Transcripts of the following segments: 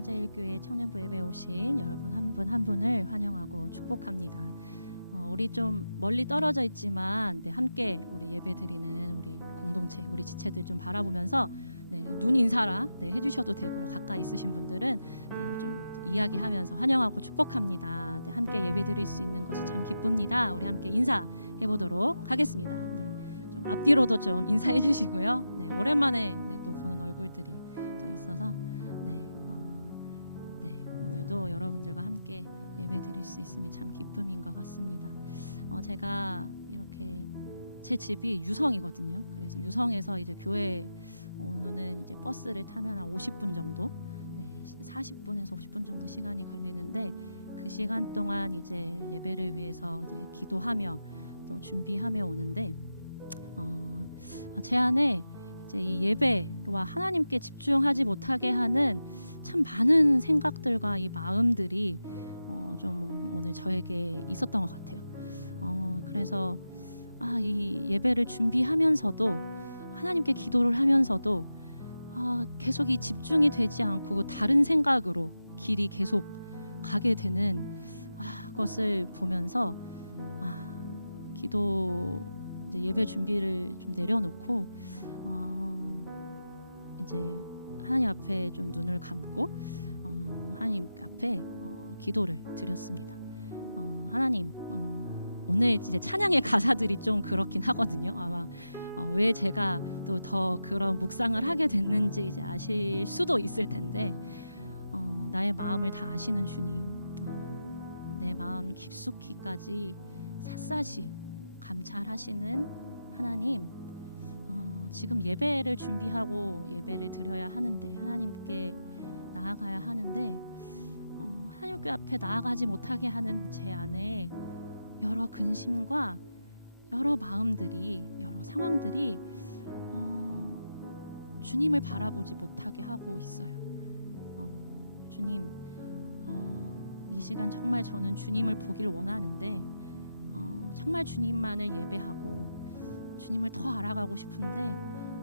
한자일교회 청년부 예배에 오신 여러분 한 분 한 분을 환영하고 축복합니다. 우리 좀 멀리 떨어져 있지만 함께 우리 예배 드리는 우리 공동체, 우리 지체들 좀 바라보면서 눈 인사라 해주셔도 되고요. 가까이 있으신 분들은 좀 이야기하면서 환영하고 축복합니다. 함께 예배 드릴 수 있는 것이 참 기쁩니다. 우리 함께 인사해 보도록 하겠습니다. 좀 앞뒤로도 좀 인사해 주시고요. 오랜만에 또 보는 얼굴들이 또 있어서 오늘도 여러분들과 함께 예배 드릴 수 있음이 참 기쁨인 것 같습니다. 제가 이렇게 제 집이 유성이거든요. 그래서 유성에서 이제 교회 오는 이제 버스를 타면 한 50분 정도, 40분에서 50분 정도 시간이 걸리는데 그 시간 동안 이제 예배를 위해서 이제 기도하며 또 준비하며 오는데 제 안에 이제 이 예배와 하나님께 집중하지 못하게 하는 참 많은 생각들과 이 마음들이 좀 오늘 저에게 있었던 것 같아요. 그래서 이 예배를 준비하면서도 하나님께 기도를 하면서도 계속 이 집중이 되지 않고 다른 생각으로 길이 계속 가게 되는 것을 보면서 기도 이제 예배 준비를 좀 내려놓고 이제 하나님 앞에 좀 눈을 감고 하나님 앞에 기도를 드렸습니다. 하나님, 오늘 이제 찬양의 가사들이 좀 그렇긴 하거든요. 아마 왜 제가 또 더 그런 묵상을 하게 됐는지 이제 아실 수도 있을 텐데 나의 마음을 다 아시는 주님, 내 마음 깊숙이까지 샅샅이 감찰하시는 하나님, 지금 예배를 준비하고 예배를 드려야 하는데 하나님께 나아가야 하는데 하나님께 앞에 나아가지 못하게 하는 제 안에 여러 근심과 여러 마음들이, 여러 상황들이 주님을 바라보지 못하게 하고 있어요. 주님, 이 시간 정말 저는 주님을 보길 원하는데 정말 주님만을 예배하고 주님을 더 알아가고 싶은데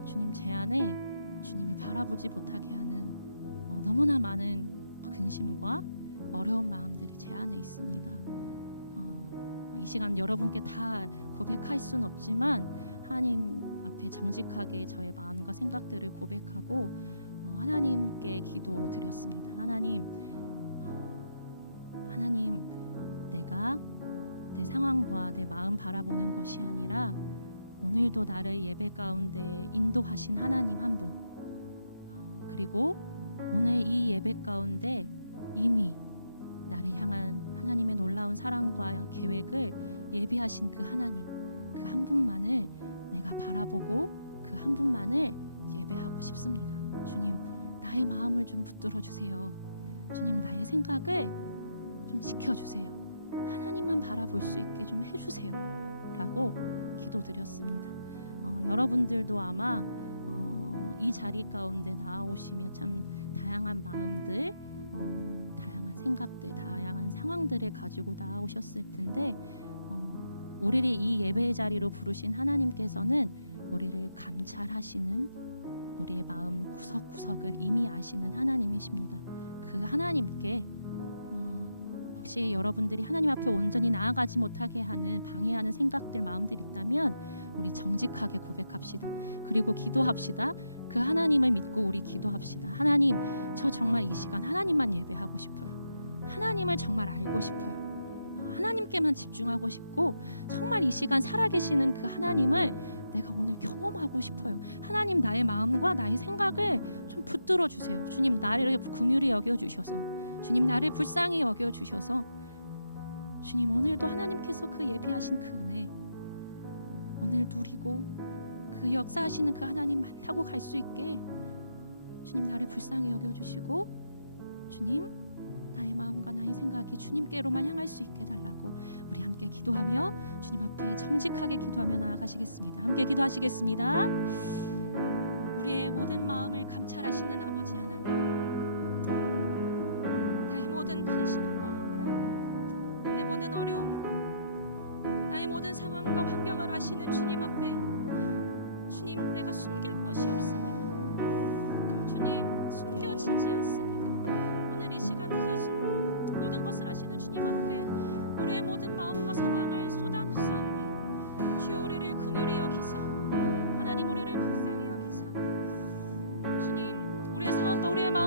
주님, 제 안에 주님을 바라보지 못하게 하는 너무나 많은 근심과 어려운 마음들이 제 안에 있습니다. 이 시간 여러분께 다 고백할 수는 없지만 하나님 앞에 정직하게 저의 마음과 생각들을 고백하고 하나님께 기도드렸습니다. 하나님, 내가 내 상황과 내 마음 바라보는 것이 아니라 오늘도 나를 예배 가운데 인도하신 하나님 한 분, 그리고 오늘 이 예배 가운데 이미 나를 향한 하나님의 놀라운 사랑과 계획을 예비하신 그 하나님, 그 한 분만을 내가 바라보고 그 한 분만을 예배하고 싶습니다. 주님, 나의 마음을 좀 붙들어 주세요. 주님, 나의 생각을 좀 지켜주세요. 하나님만 바라볼 수 있게 좀 해주세요 라고 기도드렸습니다. 여러분들도 아마 이 자리 가운데 나아오시며 참 다양한 마음들, 다양한 생각들, 다양한 상황들을 가지고 나아오셨을 텐데 우리를 이 예배의 자리로 부르신 하나님께서는 우리를 감찰하시는, 우리의 마음 구석구석을 이미 아시는 하나님이십니다. 그 하나님께 혹시 여러분들이 하나님 앞에 온전히 나아가지 못하게 하는, 방해하는 생각들, 마음들이 있다면 우리 정직하게 고백합시다. 그리고 기도합시다. 그 하나님을 믿고 우리 기도합시다. 하나님, 저 정말 이 시간 하나님만 예배하고 싶어요. 하나님을 정말 알고 싶어요. 하나님께만 집중하고 싶고 정말 이 시간 살아계시는 그 하나님을 내가 오늘 경험하고 싶어요. 하나님, 나의 마음과 나의 생각을 좀 붙들어 주세요. 주님, 나를 긍휼히 여겨주셔서, 주님, 나를 불쌍히 여겨주셔서, 주님, 오늘도 하나님께서 그 예비하신 그 은혜 오늘 누리고 그 역사하시는 그 하나님 만나고 갈 수 있게 주님, 나를 불쌍히 여겨주시고 주님, 나의 마음과 나의 생각이 주님께로만 향할 수 있게 달라고 우리 함께 기도하며 주님 앞에 정직하게 기도하며 나아가시겠습니다. 함께 기도하시겠습니다. 우리의 모든 마음을 감찰하시는 아버지 하나님, 나의 모든 근심과 내 모든 어려움, 나의 모든 상황과 환경을 아시는 주님 앞에 주님, 내가 숨길 것이 없습니다. 주님, 숨겨지지 않습니다.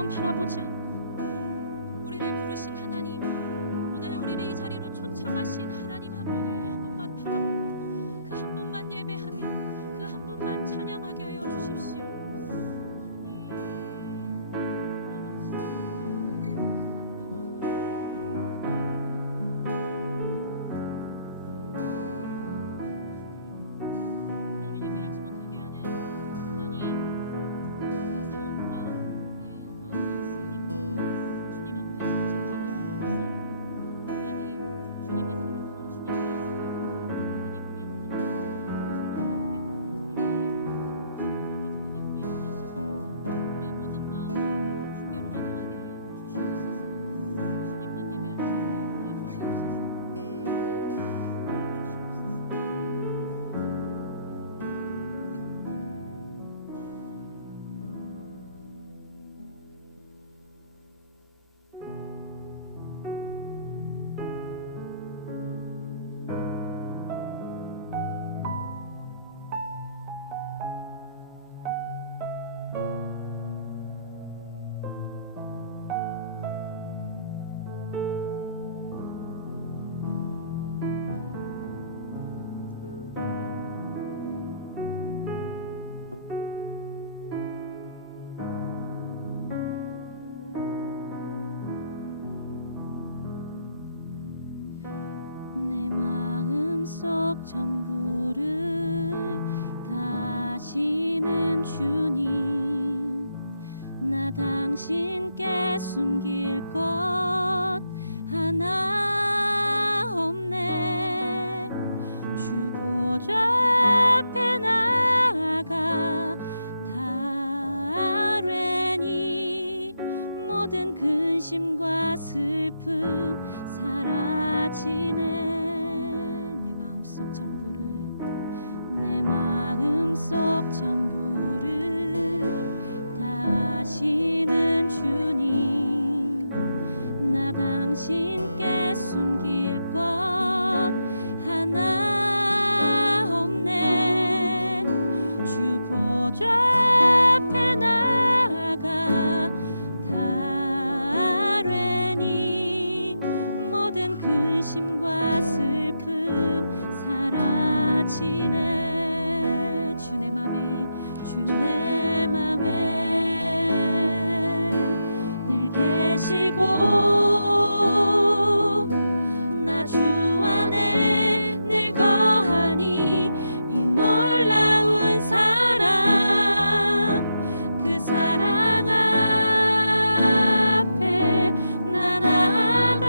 아름다움 바라보지 않고 우리를 부르신 하나님, 오늘 우리를 이 자리로 초청하신 하나님 한 분을 한 분만 바라보고 그 한 분만 예배하며 그 한 분만 찬양하게 하여 주십시오. 전부를 다시는 주님, 나 당신께 숨길 것 하나 없네. 주 보좌 앞에 나아가 다 아뢰니 모든 근심과 슬픔 사라지네. 내 마음속 전부를 다시는 주님, 나 당신께 숨길 것 하나 없네. 주 보좌 앞에 나아가 다 아뢰니 모든 근심과 슬픔 사라지네. 주내 맘에 늘 계시고 나 주 안에 늘 거하니 이 놀라운 사랑, 그 사랑 앞에 나 나아가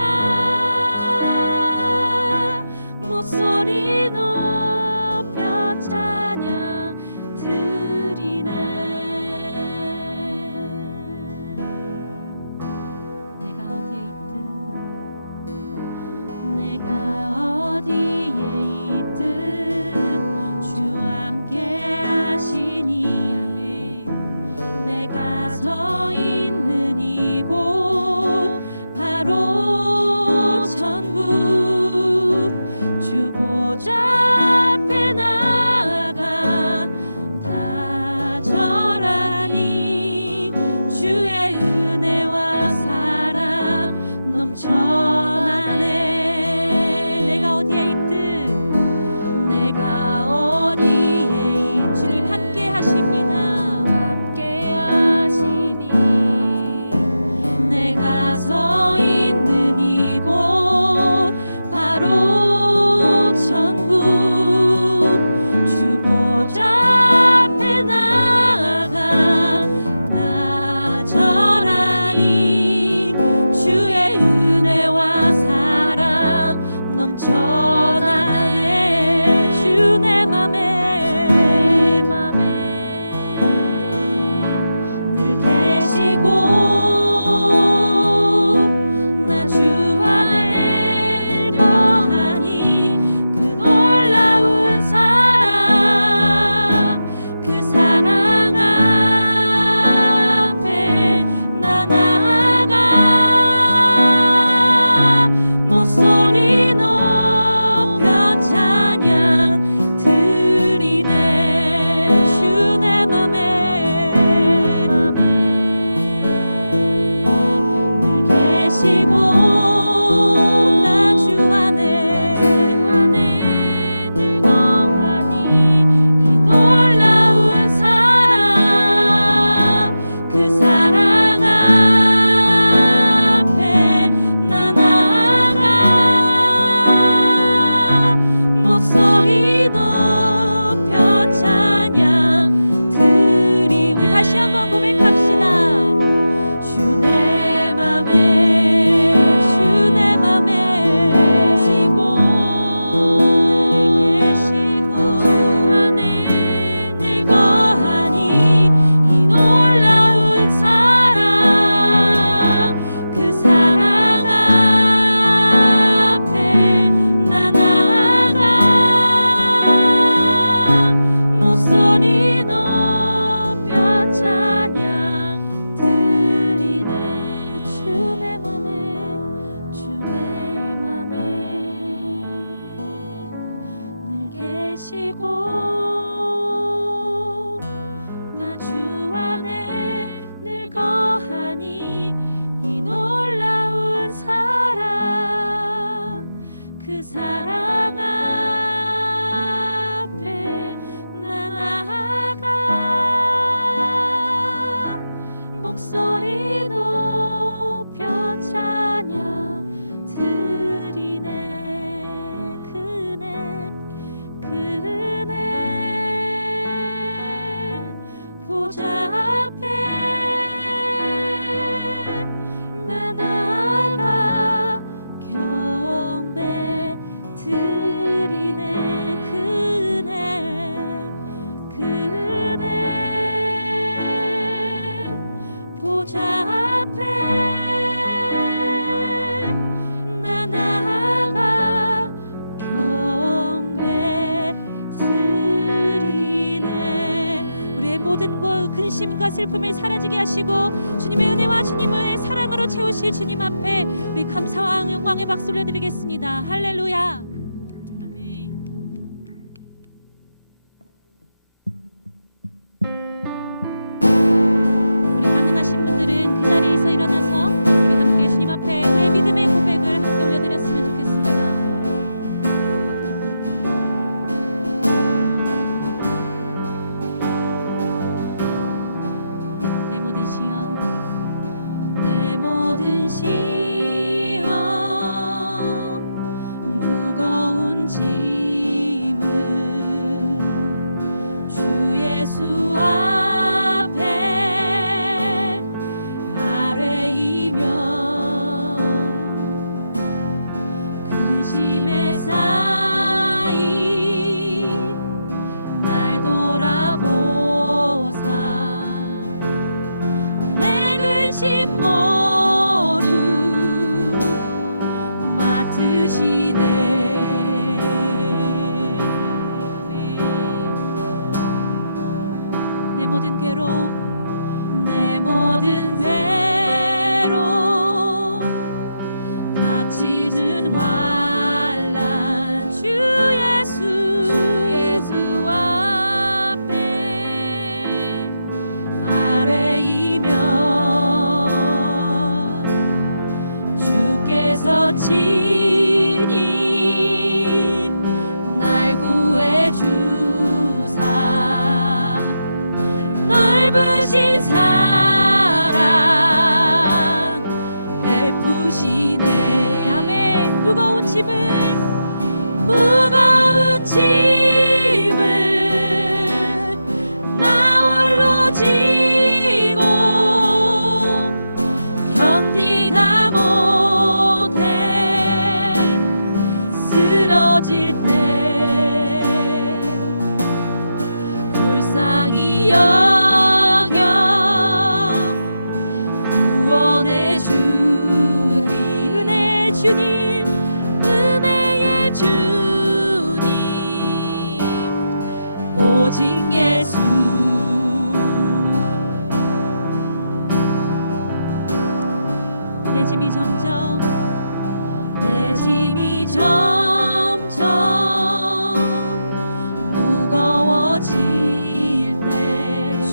목소리 높여 찬양 드리네. 내가 어디 다시 한번 고백합시다. 주 내 맘에 모든 근심과 슬픔을 사라지게 하시고 주님의 은혜와 주님의 사랑으로 채우실 주님 앞에 우리 감사와 영광의 박수 올려드리겠습니다. 할렐루야. 아멘. 우리 가능하신 분들은 그 자리에서 일어나서 우리 함께 주님 앞에 우리의 믿음의 고백을 함께 올려드렸으면 좋겠습니다. 내 모든 시험 무거운 짐을 주 예수 앞에 아뢰이며 근심에 쌓인 날 돌아보사 내 근심 모두 맡으시네. 내 모든 괴로움 내 모든 괴로움 닥치는 환난 주 예수 앞에 아뢰이며 주께서 친히 날 구해주사 넓으신 사랑 베푸시네. 아멘. 무거운 짐을 나 홀로 지고 견디다 못해 쓰러질 때 불쌍히 여겨 구원해 주니. 은혜의 주님 은혜의 주님 오직 예수. 내 짐이 점점 무거워질 때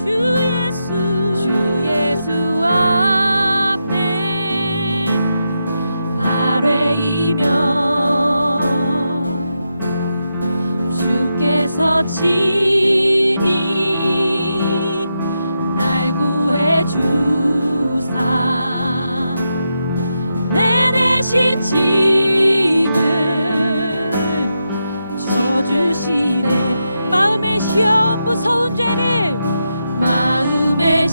주 예수 앞에 아뢰이며 주께서 친히 날 구해주사 내 대신 짐을 져주시네. 마음의 시험 무서운 죄를 마음의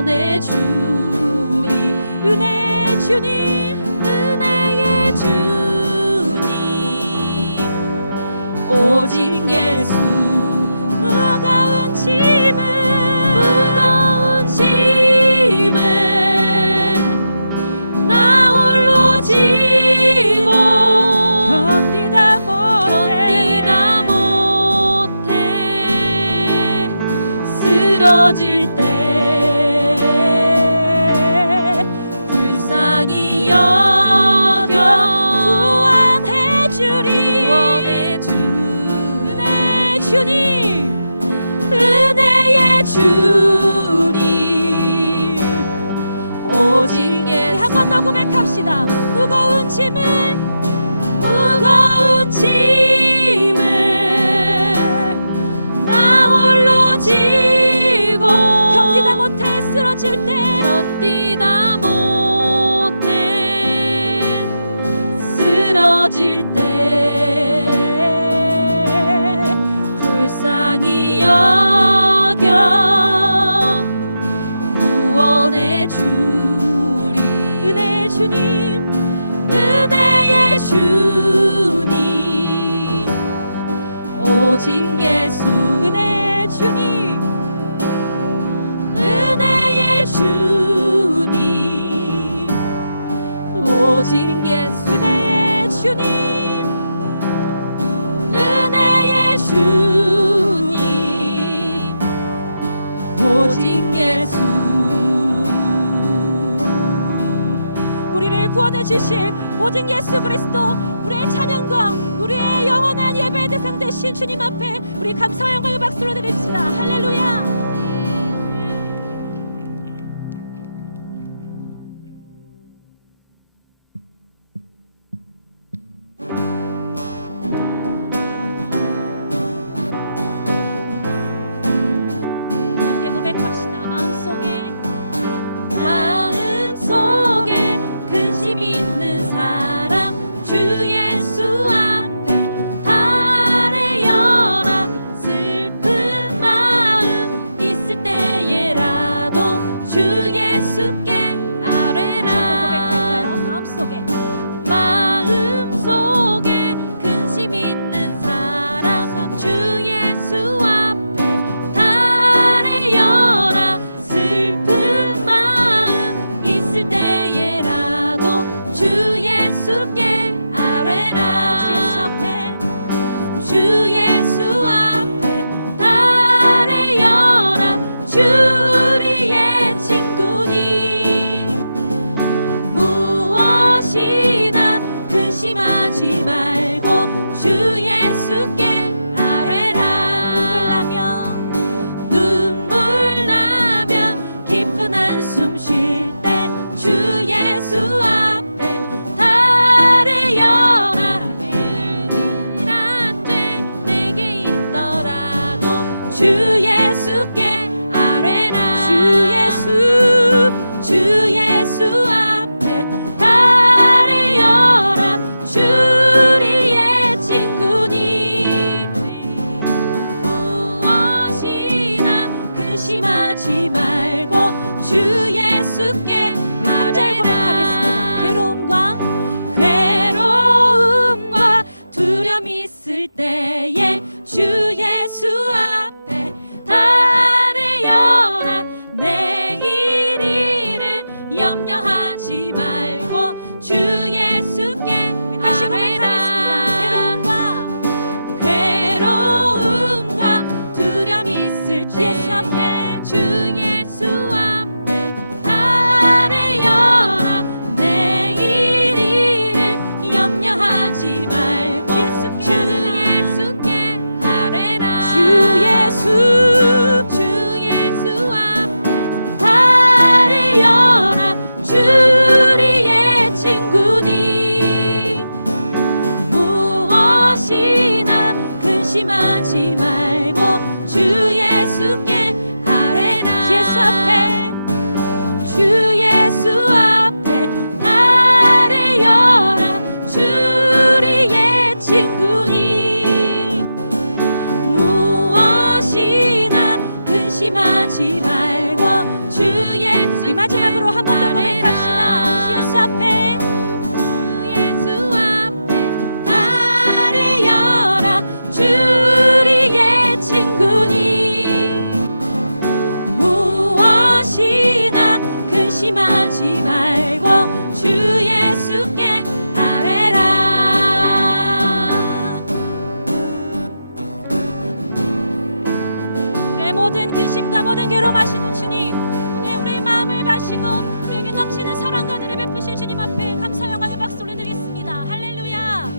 구원의 주님, 은혜의 주님, 은혜의 주님, 오직 예수. 무거운 짐을 나 홀로 지고 견디다 못해 쓰러질 때 불쌍히 여겨 구원해 주리. 은혜의 주님, 은혜의 주님, 오직 예수. 한 번 더 고백합시다. 무거운 짐을 나 홀로 지고 견디다 못해 쓰러질 때 쓰러질 때 불쌍히 여겨 구원의 주리. 은혜의 주님, 은혜의 주님, 오직 예수. 은혜의 주님, 은혜의 주님, 오직 예수. 은혜의 주님, 은혜의 주님, 오직 예수. 우리를 구원해 주실 오직 예수 그리스도, 우리의 찬양과 우리의 영원한 예배의 대상 되신 주님 앞에 우리 감사와 영광의 박수를 드립시다. 할렐루야. 함께 고백합시다. 마음속에 근심 있는 사람 주 예수 앞에 아뢰어라. 슬픈 마음 있을 때에라도 주 예수께 아뢰라. 한번 고백할까요? 마음속에 근심 있는 사람 주 예수 앞에 아뢰어라. 슬픈 마음 있을 때에라도 주 예수께 아뢰라. 주 예수 앞에 아뢰어라. 주 우리의 친구니 무엇이나 근심하지 말고 주 예수께 아뢰라. 눈물 나며 깊은 한숨 쉴 때 주 예수 앞에 아뢰어라. 안돼 내게 있더라도 주 예수께 아뢰라. 주 예수 앞에 아뢰어라. 주 우리의 친구니 무엇이나 근심하지 말고 주 예수께 아뢰라. 괴로움과 두려움 있을 때에 주 예수 앞에 아뢰어라. 내일 일을 염려하지 말고 주 예수께 다시 고백하겠습니다. 괴로움과 두려움 있을 때 주 예수 앞에 마지막으로 한 번 더 고백합시다. 예수 앞에 나를 열어 주리의 친구니 무엇이나 근심하지 말고 주 예수께 아뢰라. 내 모든 근심과 모든 괴로움하시는 주님, 오늘 우리의 마음을 마시고 우리에게 넘치는 사랑과 은혜를 베푸실 주님 앞에 감사 영광의 박수 올려드리겠습니다. 할렐루야.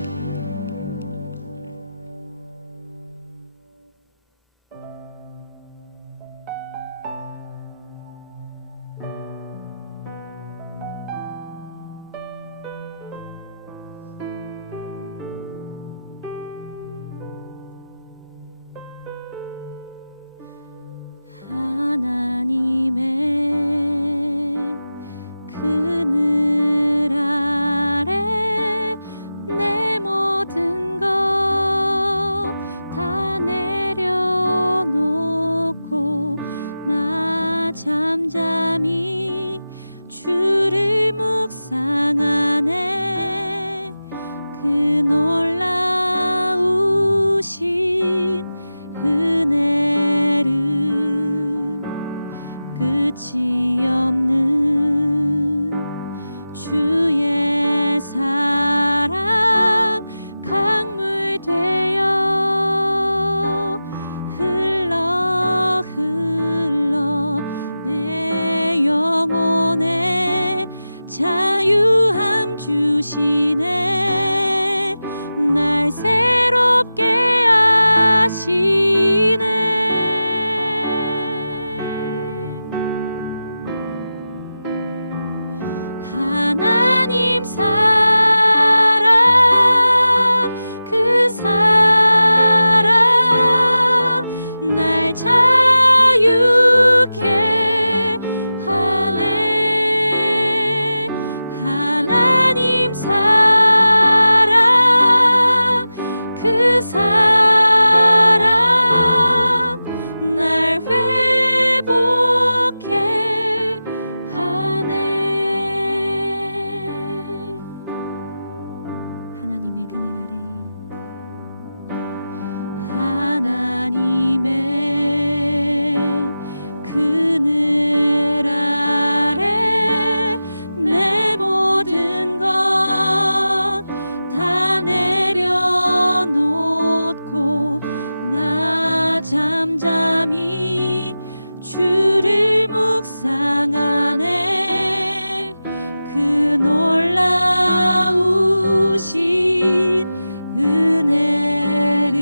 하나님의 그늘 아래 내 모든 것 다 내려놓고 나 잠잠히 주를 묵상하네. 그 놀라우신 은혜를 끝이 없는 주의 사랑 강물 되어 흘러 흘러 내 영혼에 자유함 주시네. 날 새롭게 하시네. 하나님 사랑 그 사랑 날 자유케 하네. 하나님 사랑 그 사랑 날 회복해 하네. 하나님의 그늘 아래 하나님의 그늘 아래 내 모든 것 다 내려놓고 나 잠잠히 주를 묵상하네. 그 놀라우신 은혜를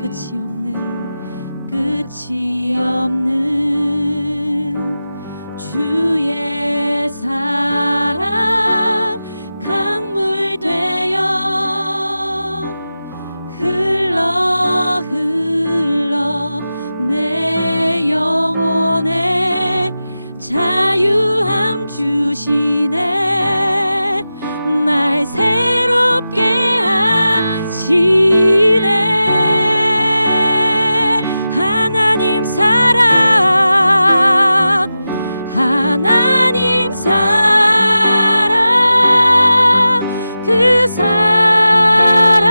끝이 없는 주의 사랑 강물 되어 흘러 흘러 내 영혼에 자유함 주시네. 날 새롭게 하시네. 하나님 사랑 하나님 사랑 그 사랑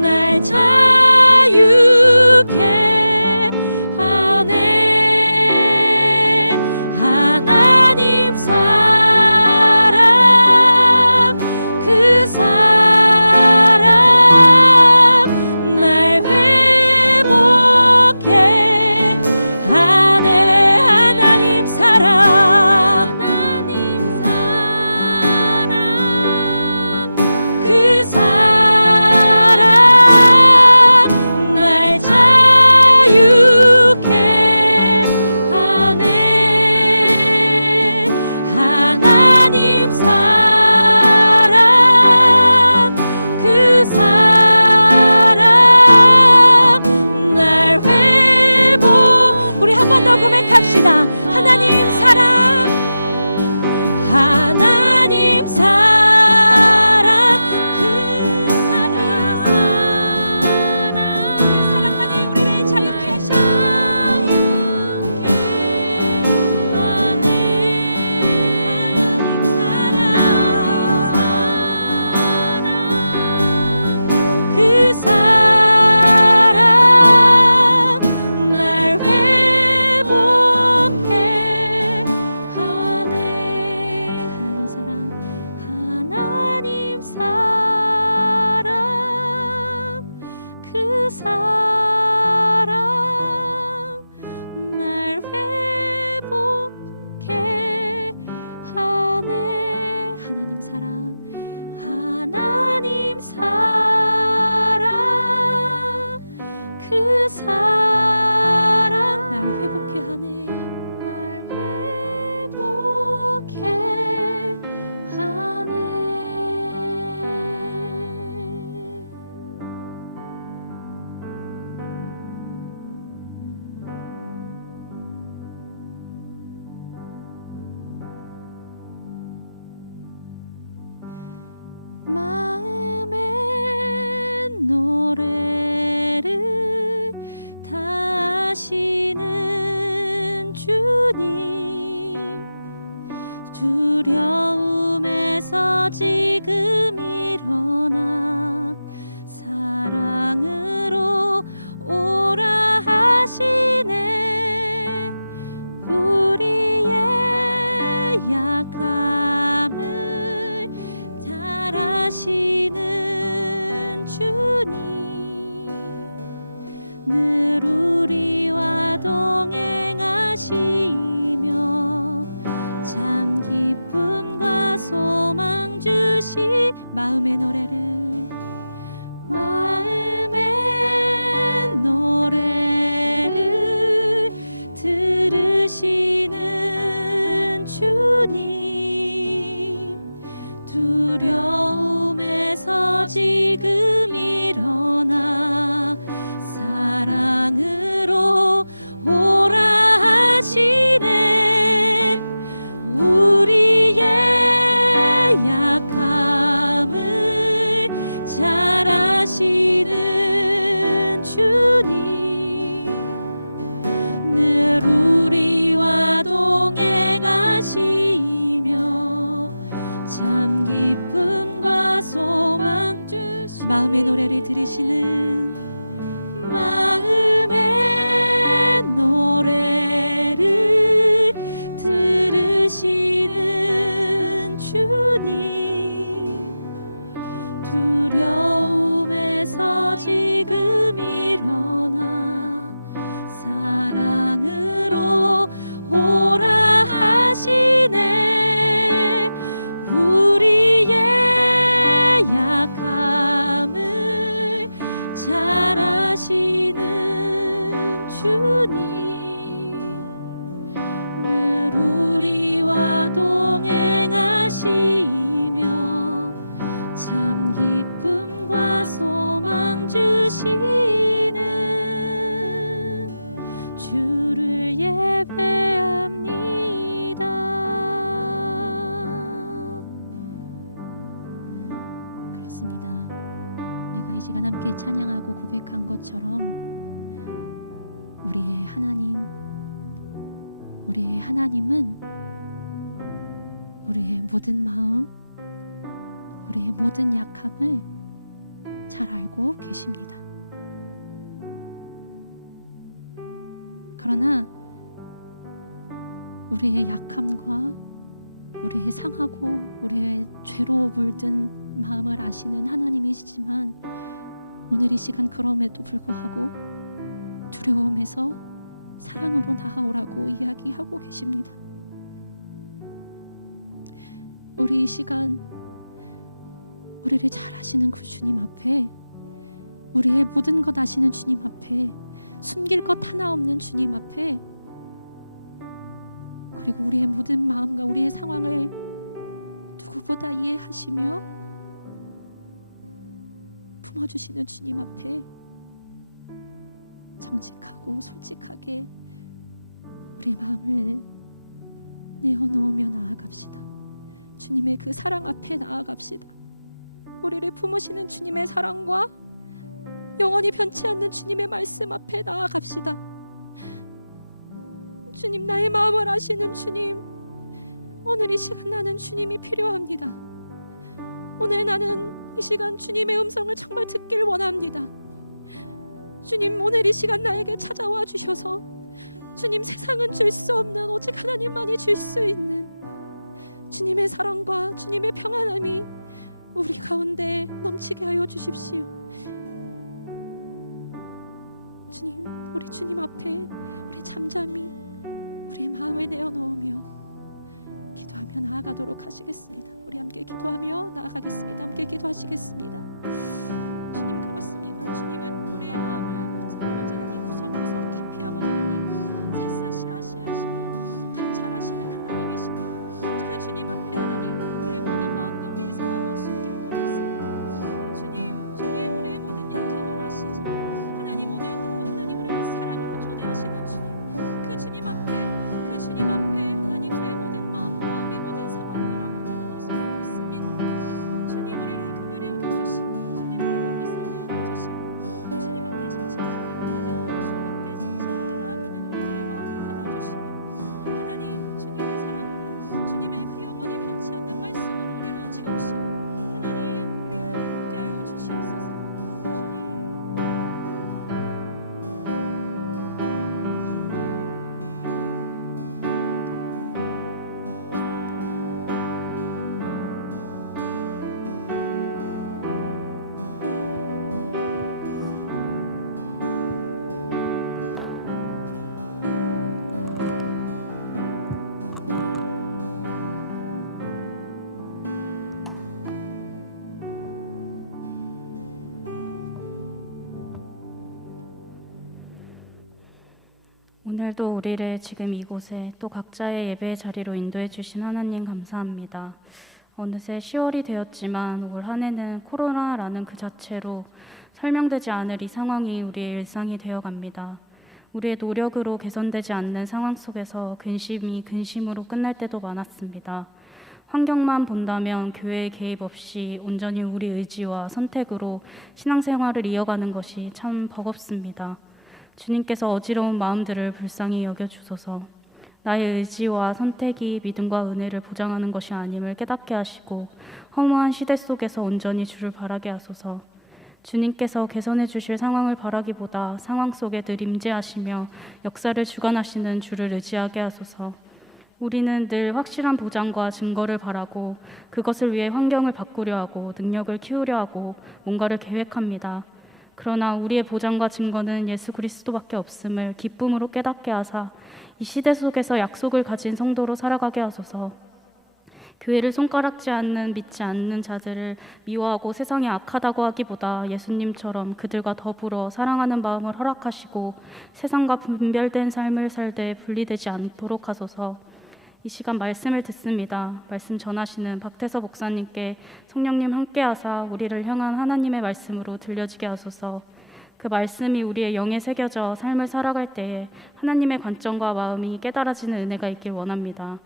날 자유케 하네. 하나님 사랑 그 사랑 날 회복해 하네. 하나님 사랑 마음의 노래를 다하시는 주님, 두려움에서 지금 일어나 사랑으로 오라 하시네. 우리의 약함을 달하시는 주님, 늘 우리와 동행하시며 참 기쁨과 소망 주시. 마음의 노래를 들으시는 주님, 두려움에서 지금 일어나 사랑으로 오라 하시네. 우리의 약함을 잘 아시는 주님, 늘 우리와 동행하시며 참 기쁨과 소망 주시. 마음의 노래를 들으시는, 마음의 노래를 들으시는 주님, 두려움에서 지금 일어나 사랑으로 오라 하시네. 우리의 약함을 잘 아시는 주님, 늘 우리와 동행하시며 참 기쁨과 소망 주시는 주를 예배합니다. 그렇습니다. 우리가 이 시간 함께 찬양하고 고백한 것처럼 우리의 하나님은 우리의 모든 마음, 우리의 모든 약함을 잘 알고 계십니다. 그러나 우리의 약함과 우리의 상하고 우리의 죄로 물든 마음을 아시는 하나님이시지만, 오늘 이 시간 그럼에도 불구하고 두려움에서 사랑으로 나아오라고 이야기하고 계십니다. 우리 이 시간 우리를 잘 아시는 그 주님 앞에, 우리의 모든 것 아시는 주님 앞에, 숨길 것 하나 없는 주님 앞에, 그리고 우리의 모든 마음과 우리의 상황을 누구보다 이해하시며 품어주시는 주님 앞에 정직하고 솔직하게 우리 마음을 내어놓으며 나아갑시다. 주님의 그 사랑 앞에 나아갑시다. 우리를 품으시는 주님의 사랑과 영원히 변치 않는 주님의 말씀 앞에 나아갑시다. 주님, 나의 마음을 아시는 주님, 오늘 이 시간 나는 주님이 필요합니다. 오늘 나는 이 시간 주님의 음성을 정말 듣길 원합니다. 주님, 오늘 이 시간 나에게 찾아와 주셔서 주님, 세상은 줄 수 없는 오직 하나님만이 줄 수 있는 주님의 사랑과 주님의 평안함이 우리 가운데 넘치게 하여 주십시오. 주님, 우리 주님 앞에 우리 잠잠히 우리의 마음을 내어놓으며 기도하며 나아가도록 하시겠습니다. 우리 함께 기도하며 나아가겠습니다. 함께 기도하시겠습니다. 주님, 그렇습니다. 주님은 우리의 마음을 언제나 구석구석 깊이 아버지 하나님 샅샅이 아시하시며 감찰하시는 하나님이십니다. 그 주님 앞에 하나님, 우리의 모든 마음과 우리의 상황을 숨길 것 없습니다. 주님, 우리의 모든 약함을 아시지. 하나님, 오늘도 하나님 우리를 사랑으로 초대하시는 주님, 그 주님 앞에 하나님 우리의 모든 마음과 우리 모든 상황을 아버지 하나님 쏟아놓습니다. 주님, 우리를 그 오늘도 우리를 지금 이곳에 또 각자의 예배의 자리로 인도해 주신 하나님 감사합니다. 어느새 10월이 되었지만 올 한 해는 코로나라는 그 자체로 설명되지 않을 이 상황이 우리의 일상이 되어갑니다. 우리의 노력으로 개선되지 않는 상황 속에서 근심이 근심으로 끝날 때도 많았습니다. 환경만 본다면 교회의 개입 없이 온전히 우리 의지와 선택으로 신앙생활을 이어가는 것이 참 버겁습니다. 주님께서 어지러운 마음들을 불쌍히 여겨주소서. 나의 의지와 선택이 믿음과 은혜를 보장하는 것이 아님을 깨닫게 하시고 허무한 시대 속에서 온전히 주를 바라게 하소서. 주님께서 개선해 주실 상황을 바라기보다 상황 속에 늘 임재하시며 역사를 주관하시는 주를 의지하게 하소서. 우리는 늘 확실한 보장과 증거를 바라고 그것을 위해 환경을 바꾸려 하고 능력을 키우려 하고 뭔가를 계획합니다. 그러나 우리의 보장과 증거는 예수 그리스도밖에 없음을 기쁨으로 깨닫게 하사 이 시대 속에서 약속을 가진 성도로 살아가게 하소서. 교회를 손가락질 않는 믿지 않는 자들을 미워하고 세상이 악하다고 하기보다 예수님처럼 그들과 더불어 사랑하는 마음을 허락하시고 세상과 분별된 삶을 살되 분리되지 않도록 하소서. 이 시간 말씀을 듣습니다. 말씀 전하시는 박태서 목사님께 성령님 함께하사 우리를 향한 하나님의 말씀으로 들려지게 하소서. 그 말씀이 우리의 영에 새겨져 삶을 살아갈 때에 하나님의 관점과 마음이 깨달아지는 은혜가 있길 원합니다.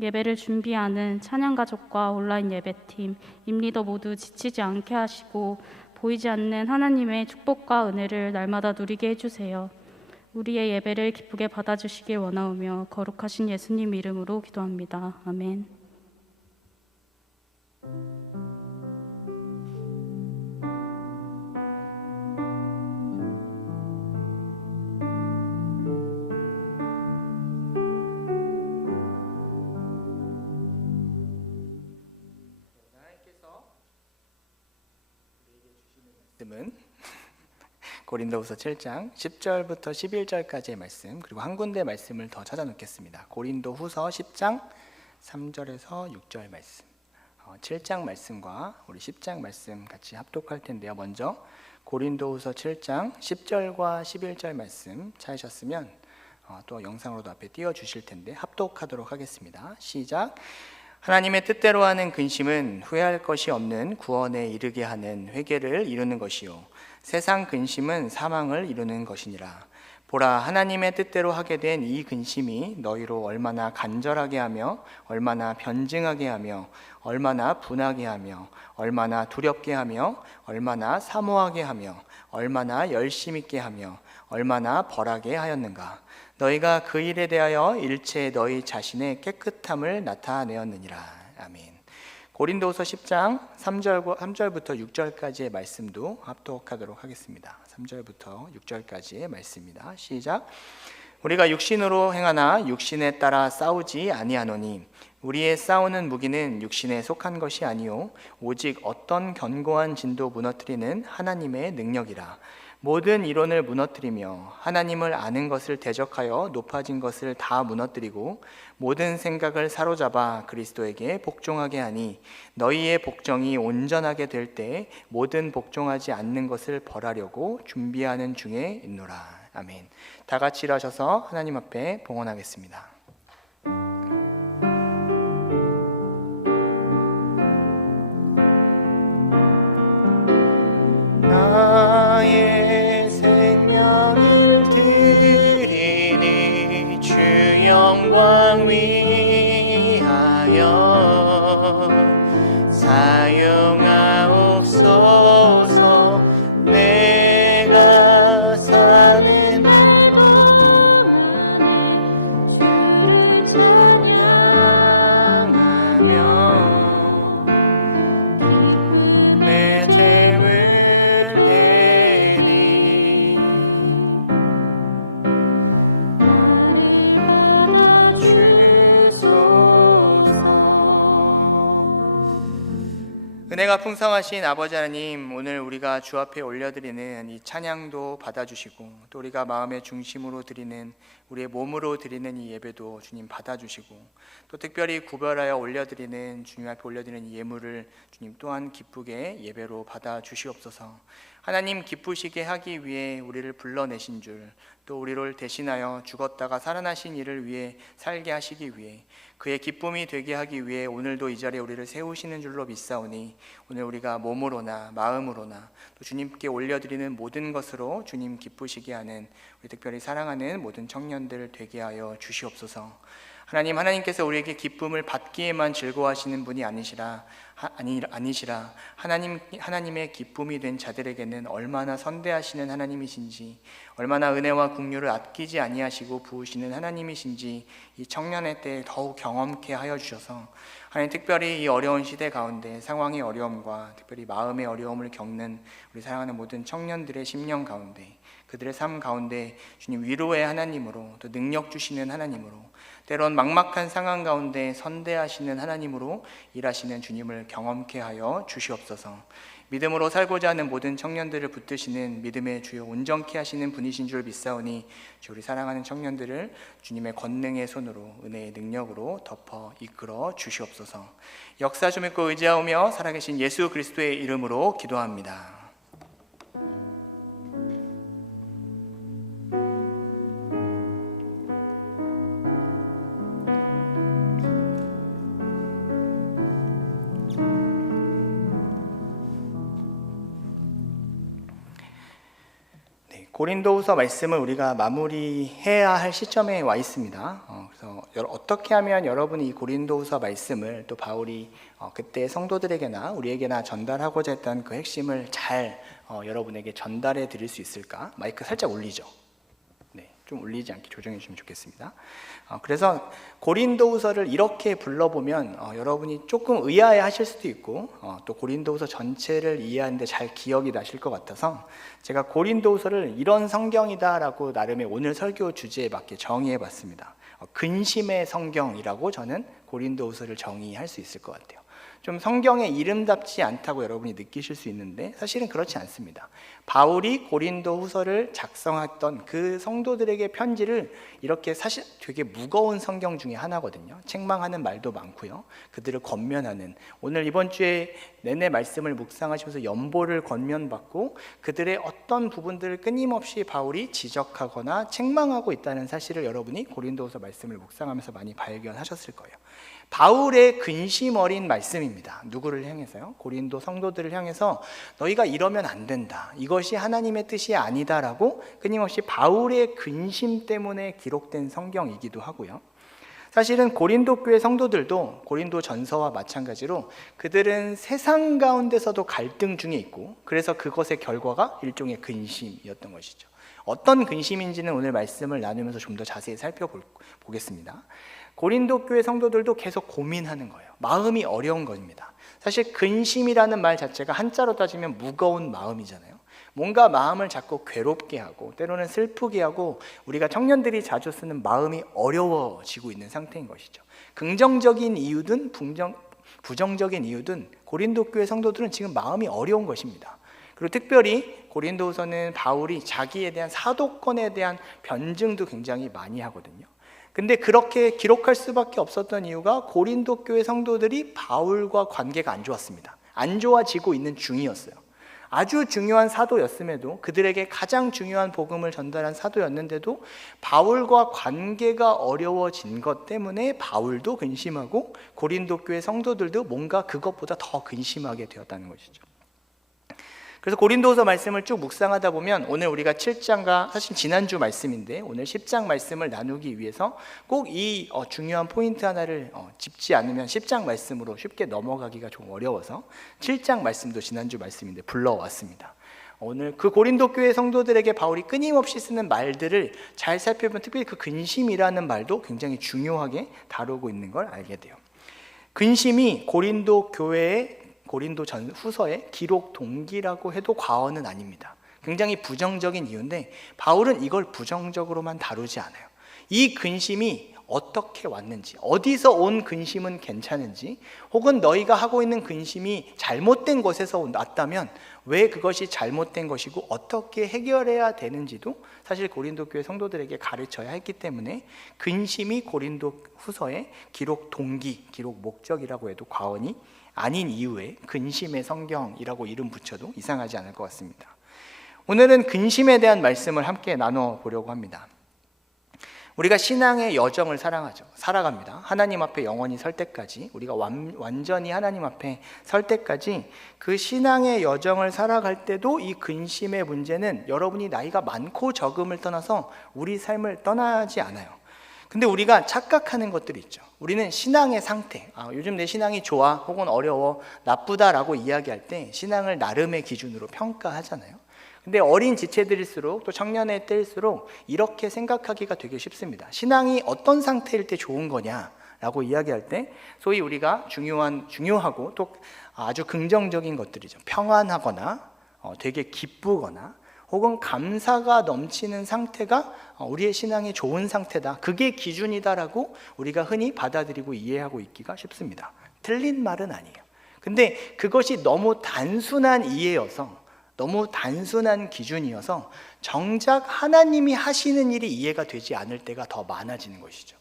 예배를 준비하는 찬양가족과 온라인 예배팀, 임리더 모두 지치지 않게 하시고 보이지 않는 하나님의 축복과 은혜를 날마다 누리게 해주세요. 우리의 예배를 기쁘게 받아주시길 원하오며 거룩하신 예수님 이름으로 기도합니다. 아멘. 고린도후서 7장 10절부터 11절까지의 말씀, 그리고 한 군데 말씀을 더 찾아 놓겠습니다. 고린도후서 10장 3절에서 6절 말씀, 7장 말씀과 우리 10장 말씀 같이 합독할 텐데요. 먼저 고린도후서 7장 10절과 11절 말씀 찾으셨으면 또 영상으로도 앞에 띄워주실 텐데 합독하도록 하겠습니다. 시작. 하나님의 뜻대로 하는 근심은 후회할 것이 없는 구원에 이르게 하는 회개를 이루는 것이요 세상 근심은 사망을 이루는 것이니라. 보라, 하나님의 뜻대로 하게 된 이 근심이 너희로 얼마나 간절하게 하며 얼마나 변증하게 하며 얼마나 분하게 하며 얼마나 두렵게 하며 얼마나 사모하게 하며 얼마나 열심 있게 하며 얼마나 벌하게 하였는가. 너희가 그 일에 대하여 일체 너희 자신의 깨끗함을 나타내었느니라. 아멘. 고린도후서 10장 3절부터 6절까지의 말씀도 합독하도록 하겠습니다. 3절부터 6절까지의 말씀입니다. 시작. 우리가 육신으로 행하나 육신에 따라 싸우지 아니하노니 우리의 싸우는 무기는 육신에 속한 것이 아니요 오직 어떤 견고한 진도 무너뜨리는 하나님의 능력이라. 모든 이론을 무너뜨리며 하나님을 아는 것을 대적하여 높아진 것을 다 무너뜨리고 모든 생각을 사로잡아 그리스도에게 복종하게 하니 너희의 복종이 온전하게 될 때 모든 복종하지 않는 것을 벌하려고 준비하는 중에 있노라. 아멘. 다 같이 일어서서 하나님 앞에 봉헌하겠습니다. 풍성하신 아버지 하나님, 오늘 우리가 주 앞에 올려드리는 이 찬양도 받아주시고 또 우리가 마음의 중심으로 드리는 우리의 몸으로 드리는 이 예배도 주님 받아주시고, 또 특별히 구별하여 올려드리는, 주님 앞에 올려드리는 이 예물을 주님 또한 기쁘게 예배로 받아주시옵소서. 하나님 기쁘시게 하기 위해 우리를 불러내신 줄, 또 우리를 대신하여 죽었다가 살아나신 이를 위해 살게 하시기 위해, 그의 기쁨이 되게 하기 위해 오늘도 이 자리에 우리를 세우시는 줄로 믿사오니, 오늘 우리가 몸으로나 마음으로나 또 주님께 올려드리는 모든 것으로 주님 기쁘시게 하는, 우리 특별히 사랑하는 모든 청년들 되게 하여 주시옵소서. 하나님께서 우리에게 기쁨을 받기에만 즐거워하시는 분이 아니시라 하나님의 기쁨이 된 자들에게는 얼마나 선대하시는 하나님이신지, 얼마나 은혜와 긍휼을 아끼지 아니하시고 부으시는 하나님이신지 이 청년의 때에 더욱 경험케 하여 주셔서, 하나님 특별히 이 어려운 시대 가운데 상황의 어려움과 특별히 마음의 어려움을 겪는 우리 사랑하는 모든 청년들의 심령 가운데, 그들의 삶 가운데 주님 위로의 하나님으로, 또 능력 주시는 하나님으로, 때론 막막한 상황 가운데 선대하시는 하나님으로 일하시는 주님을 경험케 하여 주시옵소서. 믿음으로 살고자 하는 모든 청년들을 붙드시는 믿음의 주요 온전케 하시는 분이신 줄 믿사오니, 주 우리 사랑하는 청년들을 주님의 권능의 손으로, 은혜의 능력으로 덮어 이끌어 주시옵소서. 역사 좀 믿고 의지하오며 살아계신 예수 그리스도의 이름으로 기도합니다. 고린도후서 말씀을 우리가 마무리해야 할 시점에 와 있습니다. 그래서 어떻게 하면 여러분이 이 고린도후서 말씀을, 또 바울이 그때 성도들에게나 우리에게나 전달하고자 했던 그 핵심을 잘 여러분에게 전달해 드릴 수 있을까? 마이크 살짝 올리죠. 네, 좀 울리지 않게 조정해 주시면 좋겠습니다. 그래서 고린도후서를 이렇게 불러보면 여러분이 조금 의아해 하실 수도 있고, 또 고린도후서 전체를 이해하는데 잘 기억이 나실 것 같아서 제가 고린도후서를 이런 성경이다라고 나름의 오늘 설교 주제에 맞게 정의해 봤습니다. 근심의 성경이라고 저는 고린도후서를 정의할 수 있을 것 같아요. 좀 성경의 이름답지 않다고 여러분이 느끼실 수 있는데 사실은 그렇지 않습니다. 바울이 고린도후서를 작성했던 그 성도들에게 편지를 이렇게 사실 되게 무거운 성경 중에 하나거든요. 책망하는 말도 많고요. 그들을 권면하는, 오늘 이번 주에 내내 말씀을 묵상하시면서 연보를 권면받고 그들의 어떤 부분들을 끊임없이 바울이 지적하거나 책망하고 있다는 사실을 여러분이 고린도후서 말씀을 묵상하면서 많이 발견하셨을 거예요. 바울의 근심 어린 말씀입니다. 누구를 향해서요? 고린도 성도들을 향해서 너희가 이러면 안 된다, 이것이 하나님의 뜻이 아니다라고 끊임없이 바울의 근심 때문에 기록된 성경이기도 하고요. 사실은 고린도 교회 성도들도 고린도 전서와 마찬가지로 그들은 세상 가운데서도 갈등 중에 있고, 그래서 그것의 결과가 일종의 근심이었던 것이죠. 어떤 근심인지는 오늘 말씀을 나누면서 좀 더 자세히 살펴보겠습니다. 고린도 교회 성도들도 계속 고민하는 거예요. 마음이 어려운 겁니다. 사실 근심이라는 말 자체가 한자로 따지면 무거운 마음이잖아요. 뭔가 마음을 자꾸 괴롭게 하고 때로는 슬프게 하고, 우리가 청년들이 자주 쓰는 마음이 어려워지고 있는 상태인 것이죠. 긍정적인 이유든 부정적인 이유든 고린도 교회 성도들은 지금 마음이 어려운 것입니다. 그리고 특별히 고린도서는 바울이 자기에 대한 사도권에 대한 변증도 굉장히 많이 하거든요. 근데 그렇게 기록할 수밖에 없었던 이유가 고린도 교회 성도들이 바울과 관계가 안 좋았습니다. 안 좋아지고 있는 중이었어요. 아주 중요한 사도였음에도, 그들에게 가장 중요한 복음을 전달한 사도였는데도 바울과 관계가 어려워진 것 때문에 바울도 근심하고 고린도 교회 성도들도 뭔가 그것보다 더 근심하게 되었다는 것이죠. 그래서 고린도서 말씀을 쭉 묵상하다 보면 오늘 우리가 7장과 사실 지난주 말씀인데 오늘 10장 말씀을 나누기 위해서 꼭 이 중요한 포인트 하나를 짚지 않으면 10장 말씀으로 쉽게 넘어가기가 좀 어려워서 7장 말씀도 지난주 말씀인데 불러왔습니다. 오늘 그 고린도 교회 성도들에게 바울이 끊임없이 쓰는 말들을 잘 살펴보면 특별히 그 근심이라는 말도 굉장히 중요하게 다루고 있는 걸 알게 돼요. 근심이 고린도 교회의 고린도 전 후서의 기록 동기라고 해도 과언은 아닙니다. 굉장히 부정적인 이유인데 바울은 이걸 부정적으로만 다루지 않아요. 이 근심이 어떻게 왔는지, 어디서 온 근심은 괜찮은지, 혹은 너희가 하고 있는 근심이 잘못된 곳에서 왔다면 왜 그것이 잘못된 것이고 어떻게 해결해야 되는지도 사실 고린도 교회 성도들에게 가르쳐야 했기 때문에 근심이 고린도 후서의 기록 동기, 기록 목적이라고 해도 과언이 아닌 이유에 근심의 성경이라고 이름 붙여도 이상하지 않을 것 같습니다. 오늘은 근심에 대한 말씀을 함께 나눠보려고 합니다. 우리가 신앙의 여정을 살아갑니다. 하나님 앞에 영원히 설 때까지, 우리가 완전히 하나님 앞에 설 때까지 그 신앙의 여정을 살아갈 때도 이 근심의 문제는 여러분이 나이가 많고 적음을 떠나서 우리 삶을 떠나지 않아요. 근데 우리가 착각하는 것들이 있죠. 우리는 신앙의 상태, 요즘 내 신앙이 좋아 혹은 어려워, 나쁘다라고 이야기할 때 신앙을 나름의 기준으로 평가하잖아요. 근데 어린 지체들일수록 또 청년의 때일수록 이렇게 생각하기가 되게 쉽습니다. 신앙이 어떤 상태일 때 좋은 거냐라고 이야기할 때 소위 우리가 중요하고 또 아주 긍정적인 것들이죠. 평안하거나 되게 기쁘거나 혹은 감사가 넘치는 상태가 우리의 신앙이 좋은 상태다, 그게 기준이다라고 우리가 흔히 받아들이고 이해하고 있기가 쉽습니다. 틀린 말은 아니에요. 근데 그것이 너무 단순한 이해여서, 너무 단순한 기준이어서 정작 하나님이 하시는 일이 이해가 되지 않을 때가 더 많아지는 것이죠.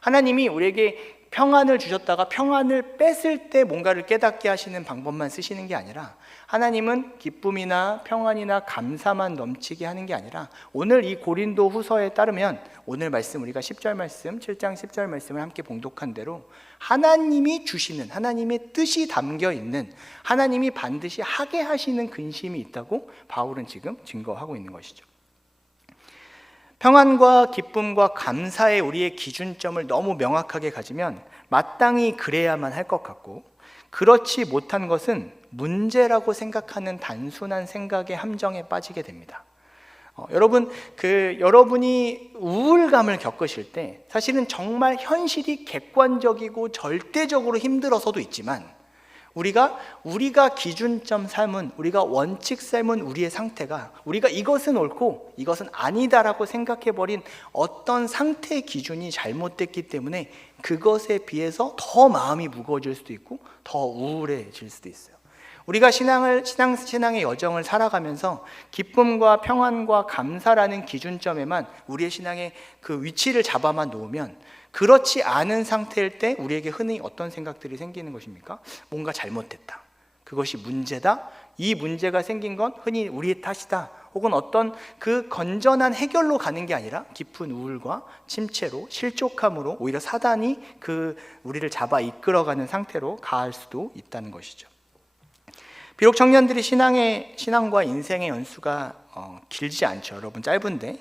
하나님이 우리에게 평안을 주셨다가 평안을 뺐을 때 뭔가를 깨닫게 하시는 방법만 쓰시는 게 아니라, 하나님은 기쁨이나 평안이나 감사만 넘치게 하는 게 아니라, 오늘 이 고린도 후서에 따르면 오늘 말씀, 우리가 10절 말씀, 7장 10절 말씀을 함께 봉독한 대로 하나님이 주시는, 하나님의 뜻이 담겨 있는, 하나님이 반드시 하게 하시는 근심이 있다고 바울은 지금 증거하고 있는 것이죠. 평안과 기쁨과 감사의 우리의 기준점을 너무 명확하게 가지면 마땅히 그래야만 할 것 같고, 그렇지 못한 것은 문제라고 생각하는 단순한 생각의 함정에 빠지게 됩니다. 여러분이 우울감을 겪으실 때 사실은 정말 현실이 객관적이고 절대적으로 힘들어서도 있지만, 우리가 기준점 삼은, 우리가 원칙 삼은 우리의 상태가, 우리가 이것은 옳고 이것은 아니다라고 생각해버린 어떤 상태의 기준이 잘못됐기 때문에 그것에 비해서 더 마음이 무거워질 수도 있고 더 우울해질 수도 있어요. 우리가 신앙의 여정을 살아가면서 기쁨과 평안과 감사라는 기준점에만 우리의 신앙의 그 위치를 잡아만 놓으면, 그렇지 않은 상태일 때 우리에게 흔히 어떤 생각들이 생기는 것입니까? 뭔가 잘못됐다, 그것이 문제다, 이 문제가 생긴 건 흔히 우리의 탓이다, 혹은 어떤 그 건전한 해결로 가는 게 아니라 깊은 우울과 침체로, 실족함으로 오히려 사단이 우리를 잡아 이끌어가는 상태로 가할 수도 있다는 것이죠. 비록 청년들이 신앙과 인생의 연수가 길지 않죠. 여러분, 짧은데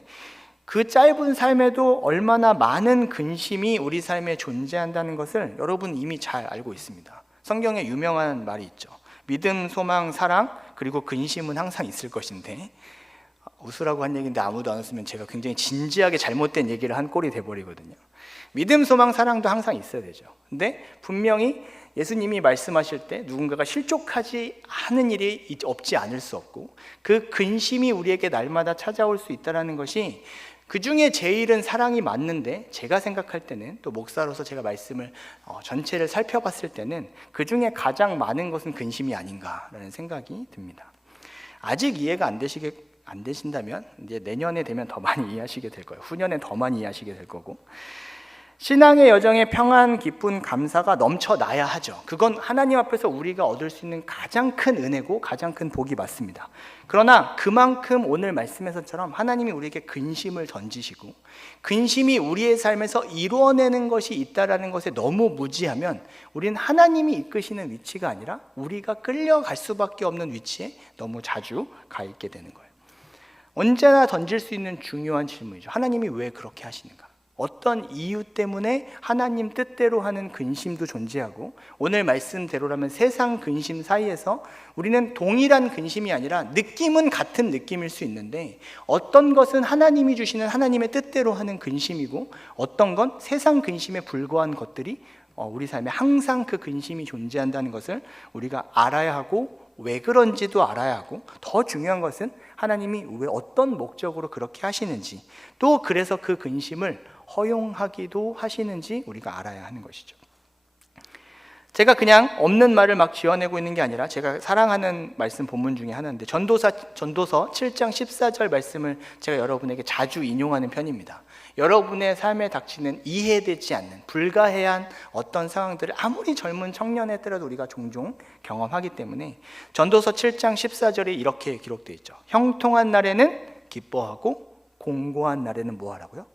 그 짧은 삶에도 얼마나 많은 근심이 우리 삶에 존재한다는 것을 여러분 이미 잘 알고 있습니다. 성경에 유명한 말이 있죠. 믿음, 소망, 사랑, 그리고 근심은 항상 있을 것인데, 웃으라고 한 얘기인데 아무도 안 웃으면 제가 굉장히 진지하게 잘못된 얘기를 한 꼴이 돼버리거든요. 믿음, 소망, 사랑도 항상 있어야 되죠. 근데 분명히 예수님이 말씀하실 때 누군가가 실족하지 않은 일이 없지 않을 수 없고, 그 근심이 우리에게 날마다 찾아올 수 있다는 것이, 그 중에 제일은 사랑이 맞는데, 제가 생각할 때는, 또 목사로서 제가 말씀을 전체를 살펴봤을 때는 그 중에 가장 많은 것은 근심이 아닌가라는 생각이 듭니다. 아직 이해가 안 되신다면 이제 내년에 되면 더 많이 이해하시게 될 거예요. 후년에 더 많이 이해하시게 될 거고, 신앙의 여정에 평안, 기쁨, 감사가 넘쳐나야 하죠. 그건 하나님 앞에서 우리가 얻을 수 있는 가장 큰 은혜고 가장 큰 복이 맞습니다. 그러나 그만큼 오늘 말씀에서처럼 하나님이 우리에게 근심을 던지시고, 근심이 우리의 삶에서 이루어내는 것이 있다라는 것에 너무 무지하면 우리는 하나님이 이끄시는 위치가 아니라 우리가 끌려갈 수밖에 없는 위치에 너무 자주 가 있게 되는 거예요. 언제나 던질 수 있는 중요한 질문이죠. 하나님이 왜 그렇게 하시는가? 어떤 이유 때문에 하나님 뜻대로 하는 근심도 존재하고, 오늘 말씀대로라면 세상 근심 사이에서 우리는 동일한 근심이 아니라 느낌은 같은 느낌일 수 있는데, 어떤 것은 하나님이 주시는 하나님의 뜻대로 하는 근심이고, 어떤 건 세상 근심에 불과한 것들이 우리 삶에 항상 그 근심이 존재한다는 것을 우리가 알아야 하고, 왜 그런지도 알아야 하고, 더 중요한 것은 하나님이 왜 어떤 목적으로 그렇게 하시는지, 또 그래서 그 근심을 허용하기도 하시는지 우리가 알아야 하는 것이죠. 제가 그냥 없는 말을 막 지어내고 있는 게 아니라 제가 사랑하는 말씀 본문 중에 하나인데 전도서 7장 14절 말씀을 제가 여러분에게 자주 인용하는 편입니다. 여러분의 삶에 닥치는 이해되지 않는 불가해한 어떤 상황들을 아무리 젊은 청년에 때라도 우리가 종종 경험하기 때문에 전도서 7장 14절에 이렇게 기록되어 있죠. 형통한 날에는 기뻐하고 공고한 날에는 뭐 하라고요?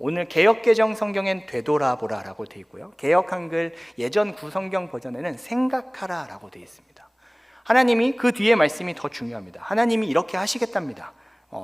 오늘 개역개정 성경엔 되돌아보라 라고 되어 있고요, 개역 한글 예전 구성경 버전에는 생각하라 라고 되어 있습니다. 하나님이 그 뒤에 말씀이 더 중요합니다. 하나님이 이렇게 하시겠답니다.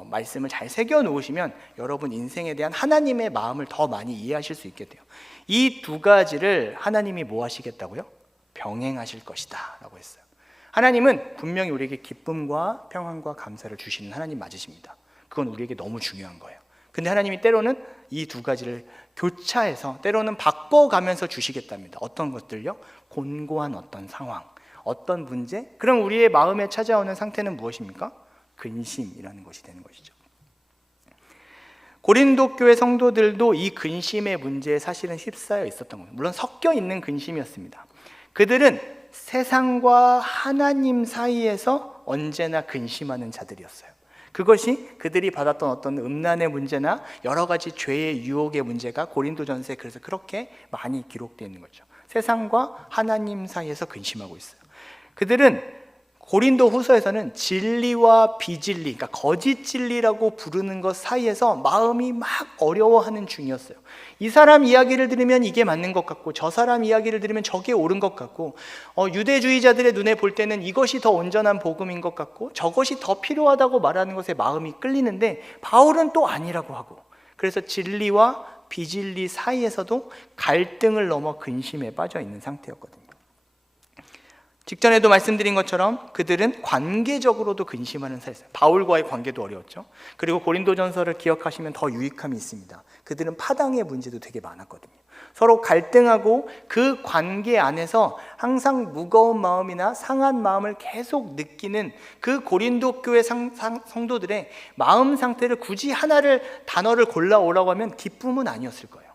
말씀을 잘 새겨 놓으시면 여러분 인생에 대한 하나님의 마음을 더 많이 이해하실 수 있게 돼요. 이 두 가지를 하나님이 뭐 하시겠다고요? 병행하실 것이다 라고 했어요. 하나님은 분명히 우리에게 기쁨과 평안과 감사를 주시는 하나님 맞으십니다. 그건 우리에게 너무 중요한 거예요. 근데 하나님이 때로는 이 두 가지를 교차해서 때로는 바꿔가면서 주시겠답니다. 어떤 것들요? 곤고한 어떤 상황, 어떤 문제? 그럼 우리의 마음에 찾아오는 상태는 무엇입니까? 근심이라는 것이 되는 것이죠. 고린도 교회 성도들도 이 근심의 문제에 사실은 휩싸여 있었던 겁니다. 물론 섞여 있는 근심이었습니다. 그들은 세상과 하나님 사이에서 언제나 근심하는 자들이었어요. 그것이 그들이 받았던 어떤 음란의 문제나 여러 가지 죄의 유혹의 문제가 고린도전서에 그래서 그렇게 많이 기록되어 있는 거죠. 세상과 하나님 사이에서 근심하고 있어요. 그들은 고린도 후서에서는 진리와 비진리, 그러니까 거짓 진리라고 부르는 것 사이에서 마음이 막 어려워하는 중이었어요. 이 사람 이야기를 들으면 이게 맞는 것 같고 저 사람 이야기를 들으면 저게 옳은 것 같고 유대주의자들의 눈에 볼 때는 이것이 더 온전한 복음인 것 같고 저것이 더 필요하다고 말하는 것에 마음이 끌리는데 바울은 또 아니라고 하고, 그래서 진리와 비진리 사이에서도 갈등을 넘어 근심에 빠져 있는 상태였거든요. 직전에도 말씀드린 것처럼 그들은 관계적으로도 근심하는 사이였어요. 바울과의 관계도 어려웠죠. 그리고 고린도전서를 기억하시면 더 유익함이 있습니다. 그들은 파당의 문제도 되게 많았거든요. 서로 갈등하고 그 관계 안에서 항상 무거운 마음이나 상한 마음을 계속 느끼는 그 고린도 교회 성도들의 마음 상태를 굳이 하나를 단어를 골라오라고 하면 기쁨은 아니었을 거예요.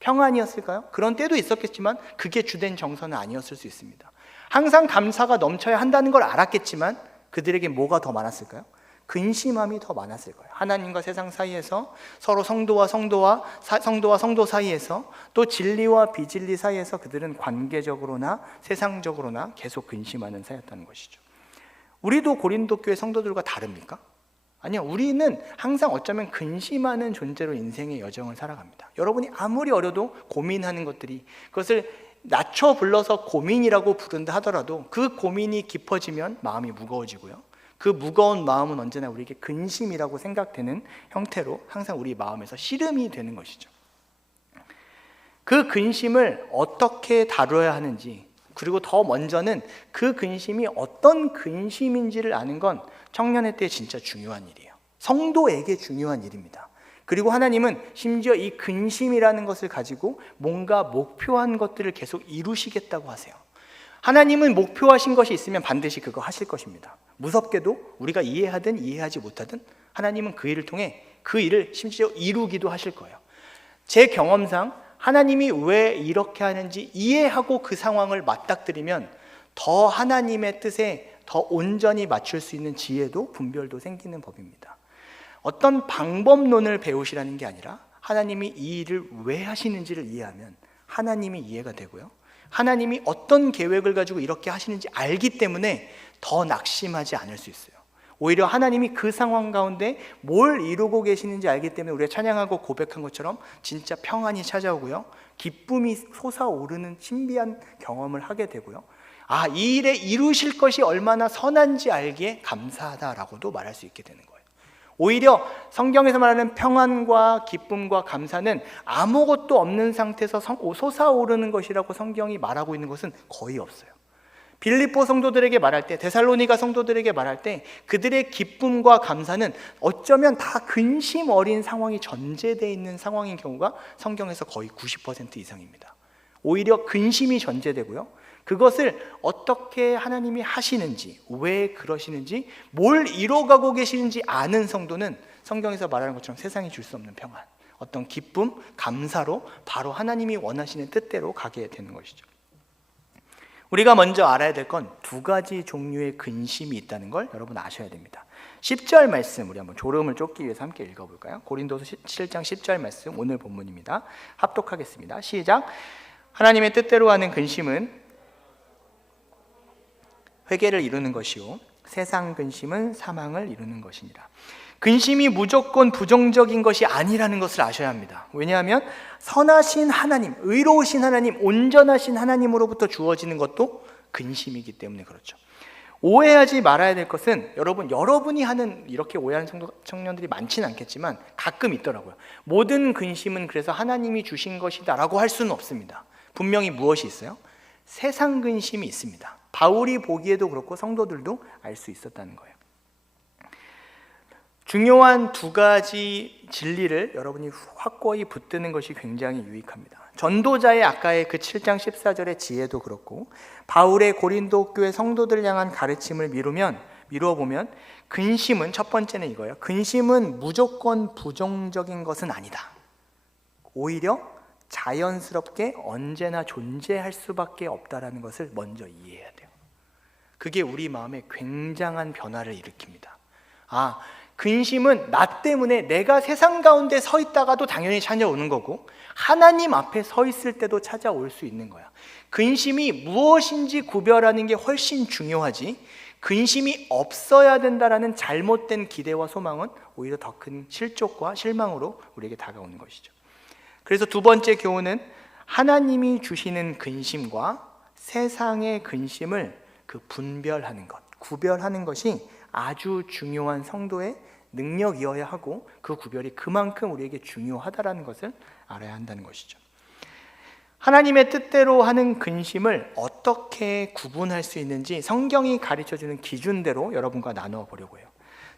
평안이었을까요? 그런 때도 있었겠지만 그게 주된 정서는 아니었을 수 있습니다. 항상 감사가 넘쳐야 한다는 걸 알았겠지만 그들에게 뭐가 더 많았을까요? 근심함이 더 많았을 거예요. 하나님과 세상 사이에서, 서로 성도와 성도 사이에서, 또 진리와 비진리 사이에서 그들은 관계적으로나 세상적으로나 계속 근심하는 사이였다는 것이죠. 우리도 고린도 교회 성도들과 다릅니까? 아니요, 우리는 항상 어쩌면 근심하는 존재로 인생의 여정을 살아갑니다. 여러분이 아무리 어려도 고민하는 것들이, 그것을 낮춰 불러서 고민이라고 부른다 하더라도 그 고민이 깊어지면 마음이 무거워지고요, 그 무거운 마음은 언제나 우리에게 근심이라고 생각되는 형태로 항상 우리 마음에서 씨름이 되는 것이죠. 그 근심을 어떻게 다뤄야 하는지, 그리고 더 먼저는 그 근심이 어떤 근심인지를 아는 건 청년의 때 진짜 중요한 일이에요. 성도에게 중요한 일입니다. 그리고 하나님은 심지어 이 근심이라는 것을 가지고 뭔가 목표한 것들을 계속 이루시겠다고 하세요. 하나님은 목표하신 것이 있으면 반드시 그거 하실 것입니다. 무섭게도 우리가 이해하든 이해하지 못하든 하나님은 그 일을 통해 그 일을 심지어 이루기도 하실 거예요. 제 경험상 하나님이 왜 이렇게 하는지 이해하고 그 상황을 맞닥뜨리면 더 하나님의 뜻에 더 온전히 맞출 수 있는 지혜도 분별도 생기는 법입니다. 어떤 방법론을 배우시라는 게 아니라 하나님이 이 일을 왜 하시는지를 이해하면 하나님이 이해가 되고요, 하나님이 어떤 계획을 가지고 이렇게 하시는지 알기 때문에 더 낙심하지 않을 수 있어요. 오히려 하나님이 그 상황 가운데 뭘 이루고 계시는지 알기 때문에 우리가 찬양하고 고백한 것처럼 진짜 평안이 찾아오고요, 기쁨이 솟아오르는 신비한 경험을 하게 되고요, 이 일에 이루실 것이 얼마나 선한지 알기에 감사하다라고도 말할 수 있게 되는 거예요. 오히려 성경에서 말하는 평안과 기쁨과 감사는 아무것도 없는 상태에서 솟아오르는 것이라고 성경이 말하고 있는 것은 거의 없어요. 빌립보 성도들에게 말할 때, 데살로니가 성도들에게 말할 때 그들의 기쁨과 감사는 어쩌면 다 근심 어린 상황이 전제되어 있는 상황인 경우가 성경에서 거의 90% 이상입니다. 오히려 근심이 전제되고요, 그것을 어떻게 하나님이 하시는지, 왜 그러시는지, 뭘 이뤄가고 계시는지 아는 성도는 성경에서 말하는 것처럼 세상이 줄 수 없는 평안, 어떤 기쁨, 감사로 바로 하나님이 원하시는 뜻대로 가게 되는 것이죠. 우리가 먼저 알아야 될 건 두 가지 종류의 근심이 있다는 걸 여러분 아셔야 됩니다. 10절 말씀 우리 한번 졸음을 쫓기 위해서 함께 읽어볼까요? 고린도서 7장 10절 말씀 오늘 본문입니다. 합독하겠습니다. 시작. 하나님의 뜻대로 하는 근심은 회개를 이루는 것이요 세상 근심은 사망을 이루는 것이니라. 근심이 무조건 부정적인 것이 아니라는 것을 아셔야 합니다. 왜냐하면 선하신 하나님, 의로우신 하나님, 온전하신 하나님으로부터 주어지는 것도 근심이기 때문에 그렇죠. 오해하지 말아야 될 것은 여러분이 하는 이렇게 오해하는 청년들이 많지는 않겠지만 가끔 있더라고요. 모든 근심은 그래서 하나님이 주신 것이다 라고 할 수는 없습니다. 분명히 무엇이 있어요? 세상 근심이 있습니다. 바울이 보기에도 그렇고 성도들도 알 수 있었다는 거예요. 중요한 두 가지 진리를 여러분이 확고히 붙드는 것이 굉장히 유익합니다. 전도자의 아까의 그 7장 14절의 지혜도 그렇고 바울의 고린도 교회 성도들 향한 가르침을 미루어 보면 근심은 첫 번째는 이거예요. 근심은 무조건 부정적인 것은 아니다. 오히려 자연스럽게 언제나 존재할 수밖에 없다라는 것을 먼저 이해해야 돼요. 그게 우리 마음에 굉장한 변화를 일으킵니다. 근심은 나 때문에 내가 세상 가운데 서 있다가도 당연히 찾아오는 거고 하나님 앞에 서 있을 때도 찾아올 수 있는 거야. 근심이 무엇인지 구별하는 게 훨씬 중요하지 근심이 없어야 된다라는 잘못된 기대와 소망은 오히려 더 큰 실족과 실망으로 우리에게 다가오는 것이죠. 그래서 두 번째 교훈은 하나님이 주시는 근심과 세상의 근심을 분별하는 것, 구별하는 것이 아주 중요한 성도의 능력이어야 하고 그 구별이 그만큼 우리에게 중요하다는 것을 알아야 한다는 것이죠. 하나님의 뜻대로 하는 근심을 어떻게 구분할 수 있는지 성경이 가르쳐주는 기준대로 여러분과 나누어 보려고 해요.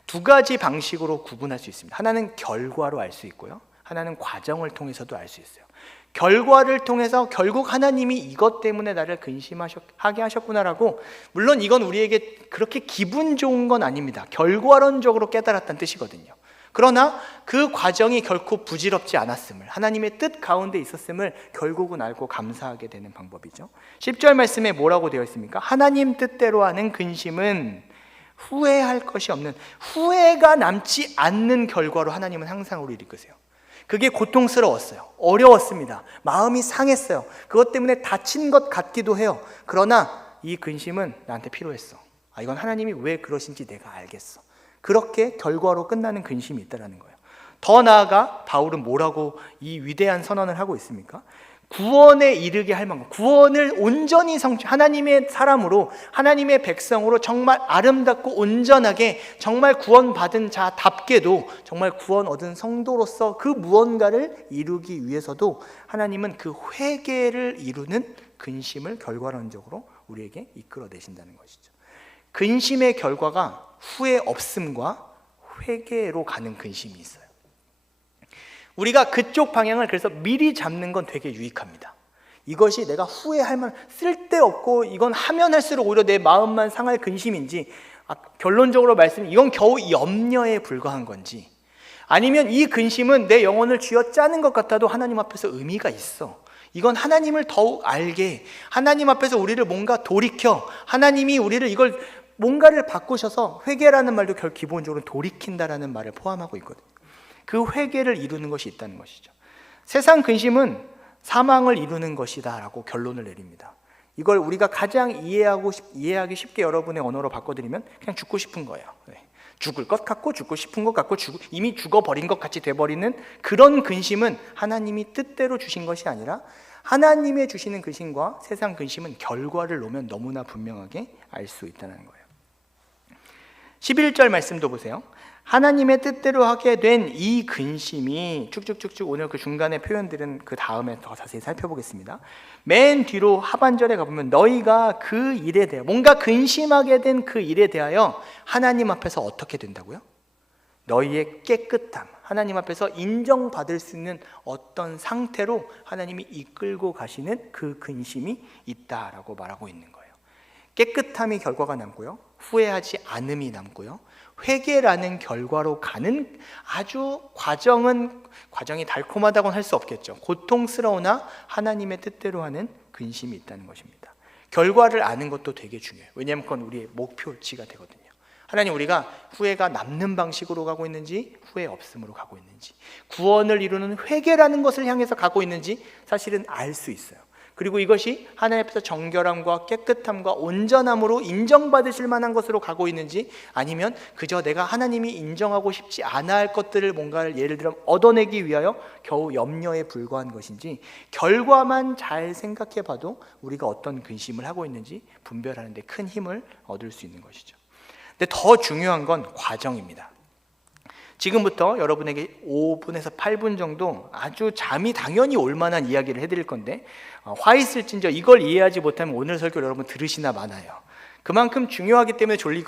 두 가지 방식으로 구분할 수 있습니다. 하나는 결과로 알 수 있고요. 하나는 과정을 통해서도 알 수 있어요. 결과를 통해서 결국 하나님이 이것 때문에 나를 근심하게 하셨구나라고, 물론 이건 우리에게 그렇게 기분 좋은 건 아닙니다. 결과론적으로 깨달았다는 뜻이거든요. 그러나 그 과정이 결코 부질없지 않았음을, 하나님의 뜻 가운데 있었음을 결국은 알고 감사하게 되는 방법이죠. 10절 말씀에 뭐라고 되어 있습니까? 하나님 뜻대로 하는 근심은 후회할 것이 없는, 후회가 남지 않는 결과로 하나님은 항상 우리를 이끄세요. 그게 고통스러웠어요. 어려웠습니다. 마음이 상했어요. 그것 때문에 다친 것 같기도 해요. 그러나 이 근심은 나한테 필요했어. 이건 하나님이 왜 그러신지 내가 알겠어. 그렇게 결과로 끝나는 근심이 있다는 거예요. 더 나아가 바울은 뭐라고 이 위대한 선언을 하고 있습니까? 구원에 이르게 할 만큼, 구원을 온전히 하나님의 사람으로, 하나님의 백성으로 정말 아름답고 온전하게, 정말 구원받은 자답게도 정말 구원 얻은 성도로서 그 무언가를 이루기 위해서도 하나님은 그 회개를 이루는 근심을 결과론적으로 우리에게 이끌어내신다는 것이죠. 근심의 결과가 후회 없음과 회개로 가는 근심이 있어요. 우리가 그쪽 방향을 그래서 미리 잡는 건 되게 유익합니다. 이것이 내가 후회할 만, 쓸데없고 이건 하면 할수록 오히려 내 마음만 상할 근심인지, 결론적으로 이건 겨우 염려에 불과한 건지, 아니면 이 근심은 내 영혼을 쥐어짜는 것 같아도 하나님 앞에서 의미가 있어. 이건 하나님을 더욱 알게, 하나님 앞에서 우리를 뭔가 돌이켜, 하나님이 우리를 이걸 뭔가를 바꾸셔서, 회개라는 말도 기본적으로 돌이킨다라는 말을 포함하고 있거든요. 그 회개를 이루는 것이 있다는 것이죠. 세상 근심은 사망을 이루는 것이다 라고 결론을 내립니다. 이걸 우리가 가장 이해하기 쉽게 여러분의 언어로 바꿔드리면 그냥 죽고 싶은 거예요. 죽을 것 같고 죽고 싶은 것 같고 이미 죽어버린 것 같이 돼버리는 그런 근심은 하나님이 뜻대로 주신 것이 아니라, 하나님의 주시는 근심과 세상 근심은 결과를 놓으면 너무나 분명하게 알 수 있다는 거예요. 11절 말씀도 보세요. 하나님의 뜻대로 하게 된 이 근심이, 쭉쭉쭉쭉 오늘 그 중간의 표현들은 그 다음에 더 자세히 살펴보겠습니다. 맨 뒤로 하반절에 가보면 너희가 그 일에 대하여, 뭔가 근심하게 된 그 일에 대하여 하나님 앞에서 어떻게 된다고요? 너희의 깨끗함, 하나님 앞에서 인정받을 수 있는 어떤 상태로 하나님이 이끌고 가시는 그 근심이 있다라고 말하고 있는 거예요. 깨끗함이 결과가 남고요, 후회하지 않음이 남고요, 회개라는 결과로 가는 아주 과정이 달콤하다고는 할 수 없겠죠. 고통스러우나 하나님의 뜻대로 하는 근심이 있다는 것입니다. 결과를 아는 것도 되게 중요해요. 왜냐하면 그건 우리의 목표치가 되거든요. 하나님, 우리가 후회가 남는 방식으로 가고 있는지 후회 없음으로 가고 있는지, 구원을 이루는 회개라는 것을 향해서 가고 있는지 사실은 알 수 있어요. 그리고 이것이 하나님 앞에서 정결함과 깨끗함과 온전함으로 인정받으실 만한 것으로 가고 있는지, 아니면 그저 내가 하나님이 인정하고 싶지 않아 할 것들을 뭔가를 예를 들어 얻어내기 위하여 겨우 염려에 불과한 것인지, 결과만 잘 생각해 봐도 우리가 어떤 근심을 하고 있는지 분별하는 데 큰 힘을 얻을 수 있는 것이죠. 근데 더 중요한 건 과정입니다. 지금부터 여러분에게 5분에서 8분 정도 아주 잠이 당연히 올 만한 이야기를 해드릴 건데, 화 있을진저 이걸 이해하지 못하면 오늘 설교를 여러분 들으시나 마나요. 그만큼 중요하기 때문에 졸린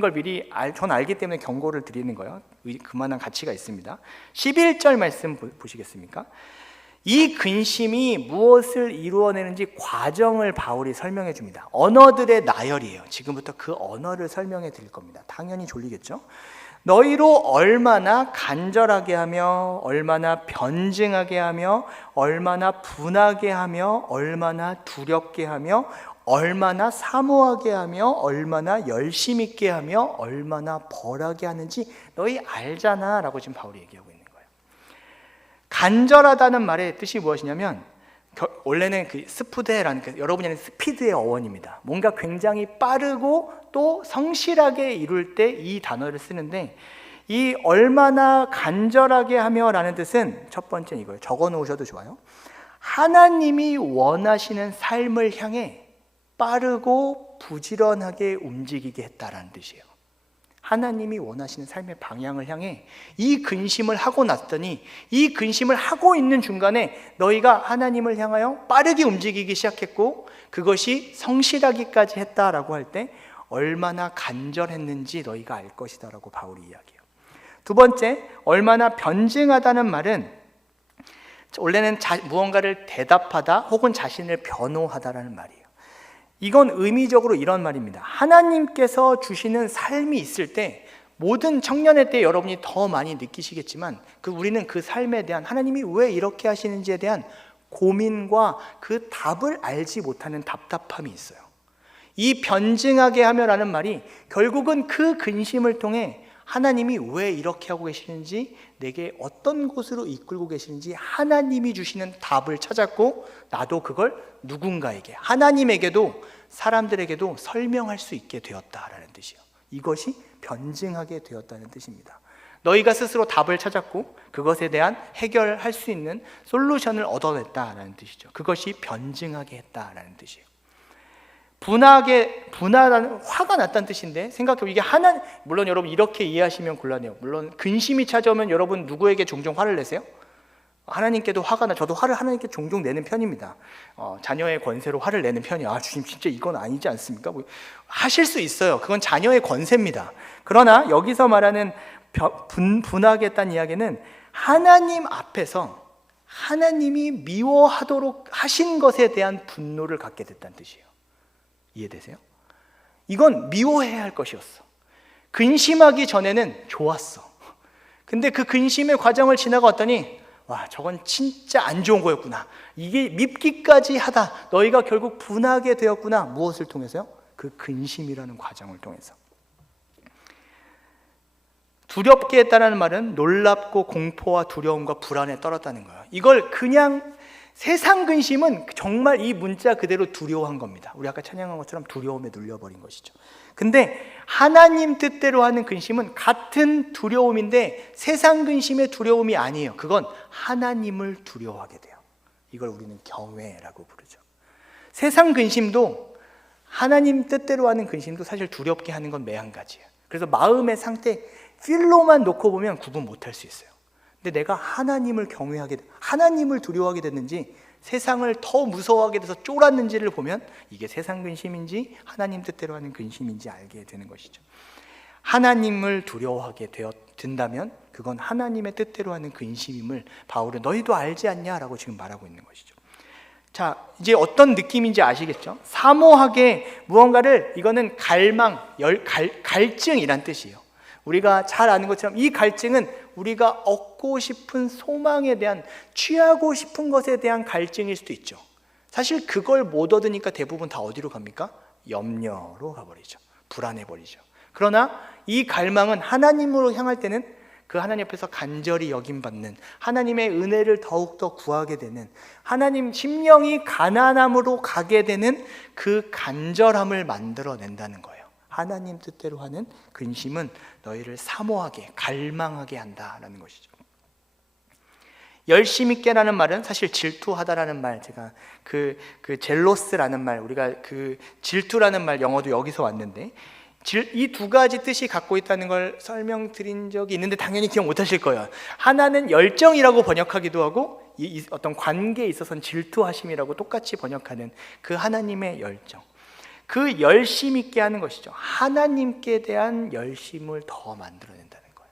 걸 미리 전 알기 때문에 경고를 드리는 거예요. 그만한 가치가 있습니다. 11절 말씀 보시겠습니까? 이 근심이 무엇을 이루어내는지 과정을 바울이 설명해 줍니다. 언어들의 나열이에요. 지금부터 그 언어를 설명해 드릴 겁니다. 당연히 졸리겠죠? 너희로 얼마나 간절하게 하며, 얼마나 변증하게 하며, 얼마나 분하게 하며, 얼마나 두렵게 하며, 얼마나 사모하게 하며, 얼마나 열심 있게 하며, 얼마나 벌하게 하는지 너희 알잖아 라고 지금 바울이 얘기하고 있는 거예요. 간절하다는 말의 뜻이 무엇이냐면, 원래는 그 스푸데라는, 여러분이 아는 스피드의 어원입니다. 뭔가 굉장히 빠르고 또 성실하게 이룰 때 이 단어를 쓰는데, 이 얼마나 간절하게 하며 라는 뜻은 첫 번째는 이거예요. 적어 놓으셔도 좋아요. 하나님이 원하시는 삶을 향해 빠르고 부지런하게 움직이게 했다라는 뜻이에요. 하나님이 원하시는 삶의 방향을 향해 이 근심을 하고 났더니, 이 근심을 하고 있는 중간에 너희가 하나님을 향하여 빠르게 움직이기 시작했고, 그것이 성실하기까지 했다라고 할 때 얼마나 간절했는지 너희가 알 것이다 라고 바울이 이야기해요. 두 번째, 얼마나 변증하다는 말은 원래는 무언가를 대답하다 혹은 자신을 변호하다라는 말이에요. 이건 의미적으로 이런 말입니다. 하나님께서 주시는 삶이 있을 때, 모든 청년의 때 여러분이 더 많이 느끼시겠지만, 우리는 그 삶에 대한, 하나님이 왜 이렇게 하시는지에 대한 고민과 그 답을 알지 못하는 답답함이 있어요. 이 변증하게 하며라는 말이 결국은 그 근심을 통해 하나님이 왜 이렇게 하고 계시는지, 내게 어떤 곳으로 이끌고 계시는지 하나님이 주시는 답을 찾았고, 나도 그걸 누군가에게, 하나님에게도 사람들에게도 설명할 수 있게 되었다라는 뜻이에요. 이것이 변증하게 되었다는 뜻입니다. 너희가 스스로 답을 찾았고 그것에 대한 해결할 수 있는 솔루션을 얻어냈다라는 뜻이죠. 그것이 변증하게 했다라는 뜻이에요. 분하다는, 화가 났다는 뜻인데, 생각해보면 이게 물론 여러분 이렇게 이해하시면 곤란해요. 물론 근심이 찾아오면 여러분 누구에게 종종 화를 내세요? 하나님께도 화가 저도 화를 하나님께 종종 내는 편입니다. 자녀의 권세로 화를 내는 편이에요. 주님 진짜 이건 아니지 않습니까? 하실 수 있어요. 그건 자녀의 권세입니다. 그러나 여기서 말하는 분하겠다는 이야기는 하나님 앞에서 하나님이 미워하도록 하신 것에 대한 분노를 갖게 됐다는 뜻이에요. 이해되세요? 이건 미워해야 할 것이었어. 근심하기 전에는 좋았어. 근데 그 근심의 과정을 지나가 왔더니, 와, 저건 진짜 안 좋은 거였구나. 이게 밉기까지 하다. 너희가 결국 분하게 되었구나. 무엇을 통해서요? 그 근심이라는 과정을 통해서. 두렵게 했다는 말은 놀랍고 공포와 두려움과 불안에 떨었다는 거예요. 이걸 그냥 세상 근심은 정말 이 문자 그대로 두려워한 겁니다. 우리 아까 찬양한 것처럼 두려움에 눌려버린 것이죠. 근데 하나님 뜻대로 하는 근심은 같은 두려움인데 세상 근심의 두려움이 아니에요. 그건 하나님을 두려워하게 돼요. 이걸 우리는 경외라고 부르죠. 세상 근심도 하나님 뜻대로 하는 근심도 사실 두렵게 하는 건 매한 가지예요. 그래서 마음의 상태 필로만 놓고 보면 구분 못할 수 있어요. 근데 내가 하나님을 하나님을 두려워하게 됐는지, 세상을 더 무서워하게 돼서 쫄았는지를 보면 이게 세상 근심인지 하나님 뜻대로 하는 근심인지 알게 되는 것이죠. 하나님을 두려워하게 된다면 그건 하나님의 뜻대로 하는 근심임을 바울은 너희도 알지 않냐라고 지금 말하고 있는 것이죠. 자, 이제 어떤 느낌인지 아시겠죠? 사모하게 무언가를, 이거는 갈망, 갈증이란 뜻이에요. 우리가 잘 아는 것처럼 이 갈증은 우리가 얻고 싶은 소망에 대한, 취하고 싶은 것에 대한 갈증일 수도 있죠. 사실 그걸 못 얻으니까 대부분 다 어디로 갑니까? 염려로 가버리죠. 불안해버리죠. 그러나 이 갈망은 하나님으로 향할 때는 그 하나님 앞에서 간절히 여김받는, 하나님의 은혜를 더욱더 구하게 되는, 하나님 심령이 가난함으로 가게 되는 그 간절함을 만들어낸다는 거예요. 하나님 뜻대로 하는 근심은 너희를 사모하게, 갈망하게 한다라는 것이죠. 열심 있게라는 말은 사실 질투하다라는 말, 제가 그 젤로스라는 말, 우리가 그 질투라는 말 영어도 여기서 왔는데, 이 두 가지 뜻이 갖고 있다는 걸 설명드린 적이 있는데 당연히 기억 못 하실 거예요. 하나는 열정이라고 번역하기도 하고, 어떤 관계에 있어서는 질투하심이라고 똑같이 번역하는 그 하나님의 열정, 그 열심 있게 하는 것이죠. 하나님께 대한 열심을 더 만들어낸다는 거예요.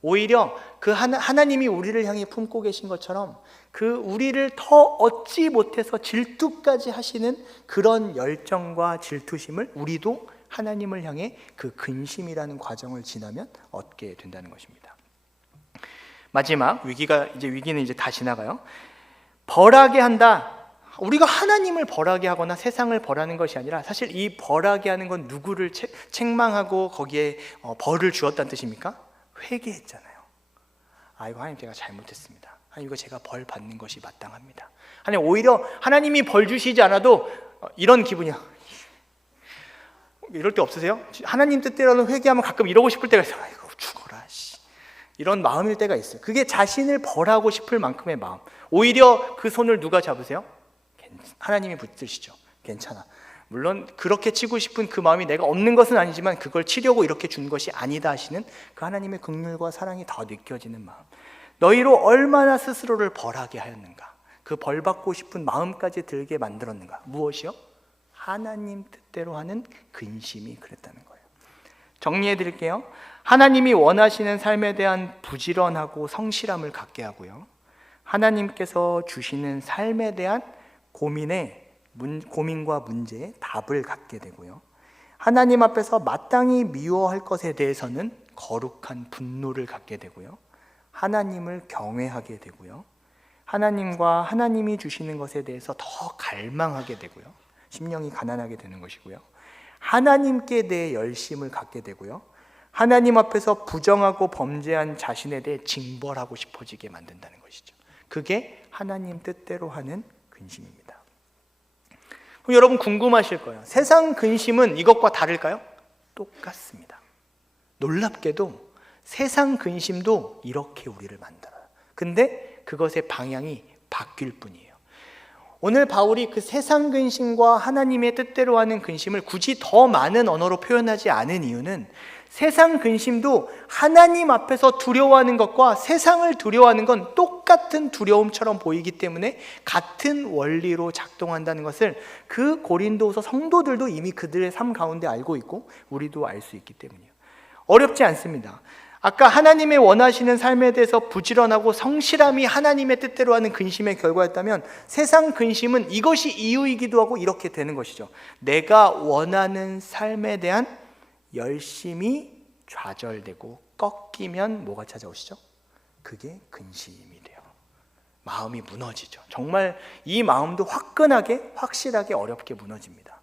오히려 그 하나님이 우리를 향해 품고 계신 것처럼 그 우리를 더 얻지 못해서 질투까지 하시는 그런 열정과 질투심을 우리도 하나님을 향해 그 근심이라는 과정을 지나면 얻게 된다는 것입니다. 마지막 위기는 이제 다 지나가요. 벌하게 한다. 우리가 하나님을 벌하게 하거나 세상을 벌하는 것이 아니라, 사실 이 벌하게 하는 건 누구를 책망하고 거기에 벌을 주었다는 뜻입니까? 회개했잖아요. 이거 하나님 제가 잘못했습니다. 하나님 이거 제가 벌 받는 것이 마땅합니다. 하나님 오히려 하나님이 벌 주시지 않아도 이런 기분이야. 이럴 때 없으세요? 하나님 뜻대로는 회개하면 가끔 이러고 싶을 때가 있어요. 아이고 죽어라 씨. 이런 마음일 때가 있어요. 그게 자신을 벌하고 싶을 만큼의 마음. 오히려 그 손을 누가 잡으세요? 하나님이 붙드시죠. 괜찮아. 물론 그렇게 치고 싶은 그 마음이 내가 없는 것은 아니지만 그걸 치려고 이렇게 준 것이 아니다 하시는 그 하나님의 긍휼과 사랑이 더 느껴지는 마음. 너희로 얼마나 스스로를 벌하게 하였는가. 그 벌받고 싶은 마음까지 들게 만들었는가. 무엇이요? 하나님 뜻대로 하는 근심이 그랬다는 거예요. 정리해 드릴게요. 하나님이 원하시는 삶에 대한 부지런하고 성실함을 갖게 하고요, 하나님께서 주시는 삶에 대한 고민과 문제에 답을 갖게 되고요, 하나님 앞에서 마땅히 미워할 것에 대해서는 거룩한 분노를 갖게 되고요, 하나님을 경외하게 되고요, 하나님과 하나님이 주시는 것에 대해서 더 갈망하게 되고요, 심령이 가난하게 되는 것이고요, 하나님께 대해 열심을 갖게 되고요, 하나님 앞에서 부정하고 범죄한 자신에 대해 징벌하고 싶어지게 만든다는 것이죠. 그게 하나님 뜻대로 하는 근심입니다. 그럼 여러분 궁금하실 거예요. 세상 근심은 이것과 다를까요? 똑같습니다. 놀랍게도 세상 근심도 이렇게 우리를 만들어요. 근데 그것의 방향이 바뀔 뿐이에요. 오늘 바울이 그 세상 근심과 하나님의 뜻대로 하는 근심을 굳이 더 많은 언어로 표현하지 않은 이유는, 세상 근심도 하나님 앞에서 두려워하는 것과 세상을 두려워하는 건 똑같은 두려움처럼 보이기 때문에 같은 원리로 작동한다는 것을 그 고린도서 성도들도 이미 그들의 삶 가운데 알고 있고 우리도 알 수 있기 때문이에요. 어렵지 않습니다. 아까 하나님의 원하시는 삶에 대해서 부지런하고 성실함이 하나님의 뜻대로 하는 근심의 결과였다면, 세상 근심은 이것이 이유이기도 하고 이렇게 되는 것이죠. 내가 원하는 삶에 대한 열심이 좌절되고 꺾이면 뭐가 찾아오시죠? 그게 근심이 돼요. 마음이 무너지죠. 정말 이 마음도 화끈하게, 확실하게 어렵게 무너집니다.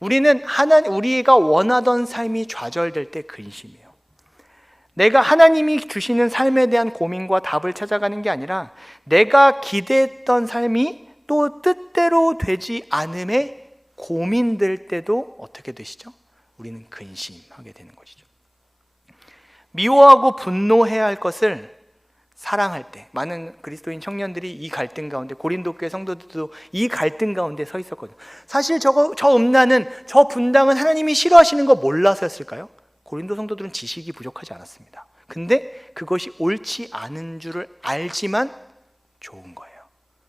우리가 원하던 삶이 좌절될 때 근심이에요. 내가 하나님이 주시는 삶에 대한 고민과 답을 찾아가는 게 아니라, 내가 기대했던 삶이 또 뜻대로 되지 않음에 고민될 때도 어떻게 되시죠? 우리는 근심하게 되는 것이죠. 미워하고 분노해야 할 것을 사랑할 때, 많은 그리스도인 청년들이 이 갈등 가운데, 고린도 교회 성도들도 이 갈등 가운데 서 있었거든요. 사실 저 음란은, 저 분당은 하나님이 싫어하시는 거 몰라서였을까요? 고린도 성도들은 지식이 부족하지 않았습니다. 근데 그것이 옳지 않은 줄을 알지만 좋은 거예요.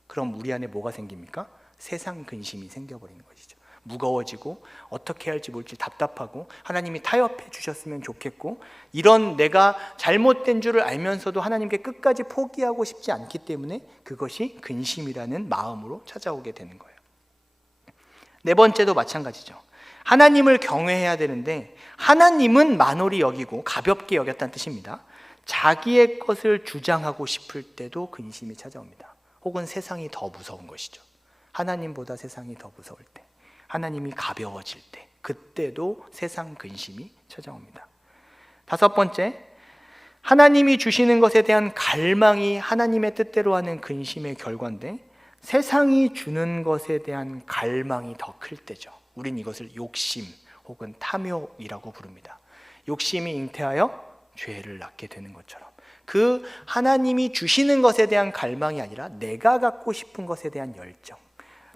그럼 우리 안에 뭐가 생깁니까? 세상 근심이 생겨버리는 것이죠. 무거워지고 어떻게 할지 모르지 답답하고 하나님이 타협해 주셨으면 좋겠고 이런 내가 잘못된 줄을 알면서도 하나님께 끝까지 포기하고 싶지 않기 때문에 그것이 근심이라는 마음으로 찾아오게 되는 거예요. 네 번째도 마찬가지죠. 하나님을 경외해야 되는데 하나님은 만홀히 여기고 가볍게 여겼다는 뜻입니다. 자기의 것을 주장하고 싶을 때도 근심이 찾아옵니다. 혹은 세상이 더 무서운 것이죠. 하나님보다 세상이 더 무서울 때, 하나님이 가벼워질 때, 그때도 세상 근심이 찾아옵니다. 다섯 번째, 하나님이 주시는 것에 대한 갈망이 하나님의 뜻대로 하는 근심의 결과인데 세상이 주는 것에 대한 갈망이 더 클 때죠. 우린 이것을 욕심 혹은 탐욕이라고 부릅니다. 욕심이 잉태하여 죄를 낳게 되는 것처럼 그 하나님이 주시는 것에 대한 갈망이 아니라 내가 갖고 싶은 것에 대한 열정,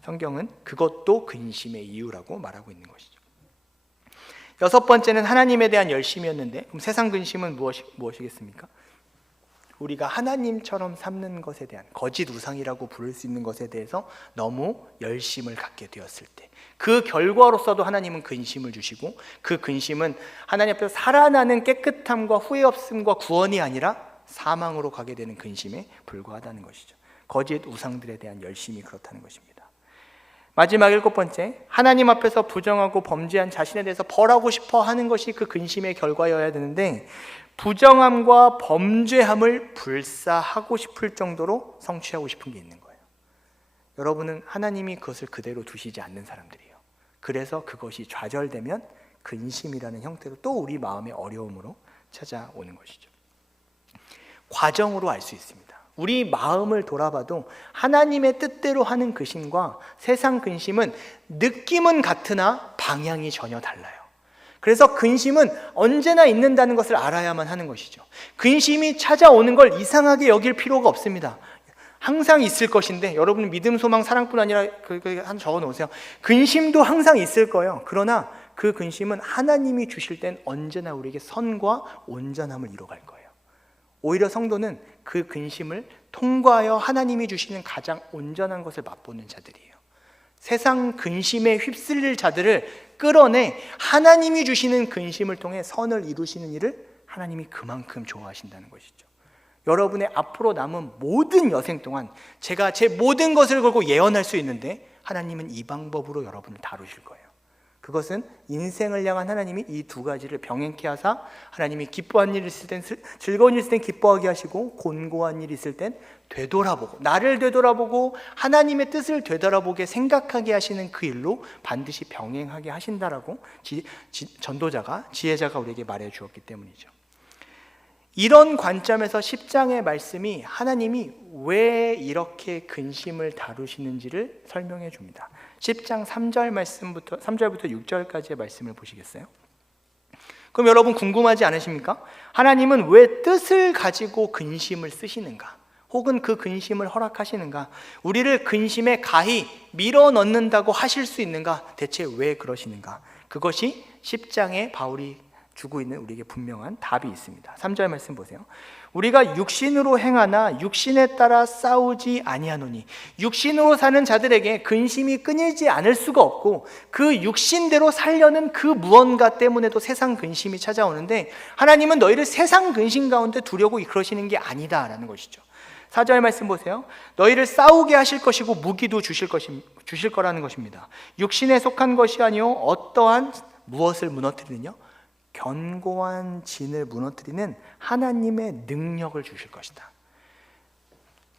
성경은 그것도 근심의 이유라고 말하고 있는 것이죠. 여섯 번째는 하나님에 대한 열심이었는데 그럼 세상 근심은 무엇이겠습니까? 우리가 하나님처럼 삼는 것에 대한 거짓 우상이라고 부를 수 있는 것에 대해서 너무 열심을 갖게 되었을 때 그 결과로서도 하나님은 근심을 주시고 그 근심은 하나님 앞에서 살아나는 깨끗함과 후회 없음과 구원이 아니라 사망으로 가게 되는 근심에 불과하다는 것이죠. 거짓 우상들에 대한 열심이 그렇다는 것입니다. 마지막 일곱 번째, 하나님 앞에서 부정하고 범죄한 자신에 대해서 벌하고 싶어 하는 것이 그 근심의 결과여야 되는데 부정함과 범죄함을 불사하고 싶을 정도로 성취하고 싶은 게 있는 거예요. 여러분은 하나님이 그것을 그대로 두시지 않는 사람들이에요. 그래서 그것이 좌절되면 근심이라는 형태로 또 우리 마음의 어려움으로 찾아오는 것이죠. 과정으로 알 수 있습니다. 우리 마음을 돌아봐도 하나님의 뜻대로 하는 근심과 세상 근심은 느낌은 같으나 방향이 전혀 달라요. 그래서 근심은 언제나 있는다는 것을 알아야만 하는 것이죠. 근심이 찾아오는 걸 이상하게 여길 필요가 없습니다. 항상 있을 것인데 여러분 믿음, 소망, 사랑뿐 아니라 한 적어 놓으세요. 근심도 항상 있을 거예요. 그러나 그 근심은 하나님이 주실 땐 언제나 우리에게 선과 온전함을 이뤄갈 거예요. 오히려 성도는 그 근심을 통과하여 하나님이 주시는 가장 온전한 것을 맛보는 자들이에요. 세상 근심에 휩쓸릴 자들을 끌어내 하나님이 주시는 근심을 통해 선을 이루시는 일을 하나님이 그만큼 좋아하신다는 것이죠. 여러분의 앞으로 남은 모든 여생 동안 제가 제 모든 것을 걸고 예언할 수 있는데 하나님은 이 방법으로 여러분을 다루실 거예요. 그것은 인생을 향한 하나님이 이 두 가지를 병행케 하사 하나님이 기뻐한 일이 있을 땐 즐거운 일이 있을 땐 기뻐하게 하시고 곤고한 일이 있을 땐 되돌아보고 나를 되돌아보고 하나님의 뜻을 되돌아보게 생각하게 하시는 그 일로 반드시 병행하게 하신다라고 전도자가 지혜자가 우리에게 말해 주었기 때문이죠. 이런 관점에서 10장의 말씀이 하나님이 왜 이렇게 근심을 다루시는지를 설명해 줍니다. 10장 3절부터 6절까지의 말씀을 보시겠어요? 그럼 여러분 궁금하지 않으십니까? 하나님은 왜 뜻을 가지고 근심을 쓰시는가? 혹은 그 근심을 허락하시는가? 우리를 근심에 가히 밀어넣는다고 하실 수 있는가? 대체 왜 그러시는가? 그것이 10장에 바울이 주고 있는 우리에게 분명한 답이 있습니다. 3절 말씀 보세요. 우리가 육신으로 행하나 육신에 따라 싸우지 아니하노니 육신으로 사는 자들에게 근심이 끊이지 않을 수가 없고 그 육신대로 살려는 그 무언가 때문에도 세상 근심이 찾아오는데 하나님은 너희를 세상 근심 가운데 두려고 그러시는 게 아니다라는 것이죠. 4절 말씀 보세요. 너희를 싸우게 하실 것이고 무기도 주실 거라는 것입니다. 육신에 속한 것이 아니요 어떠한 무엇을 무너뜨리느냐? 견고한 진을 무너뜨리는 하나님의 능력을 주실 것이다.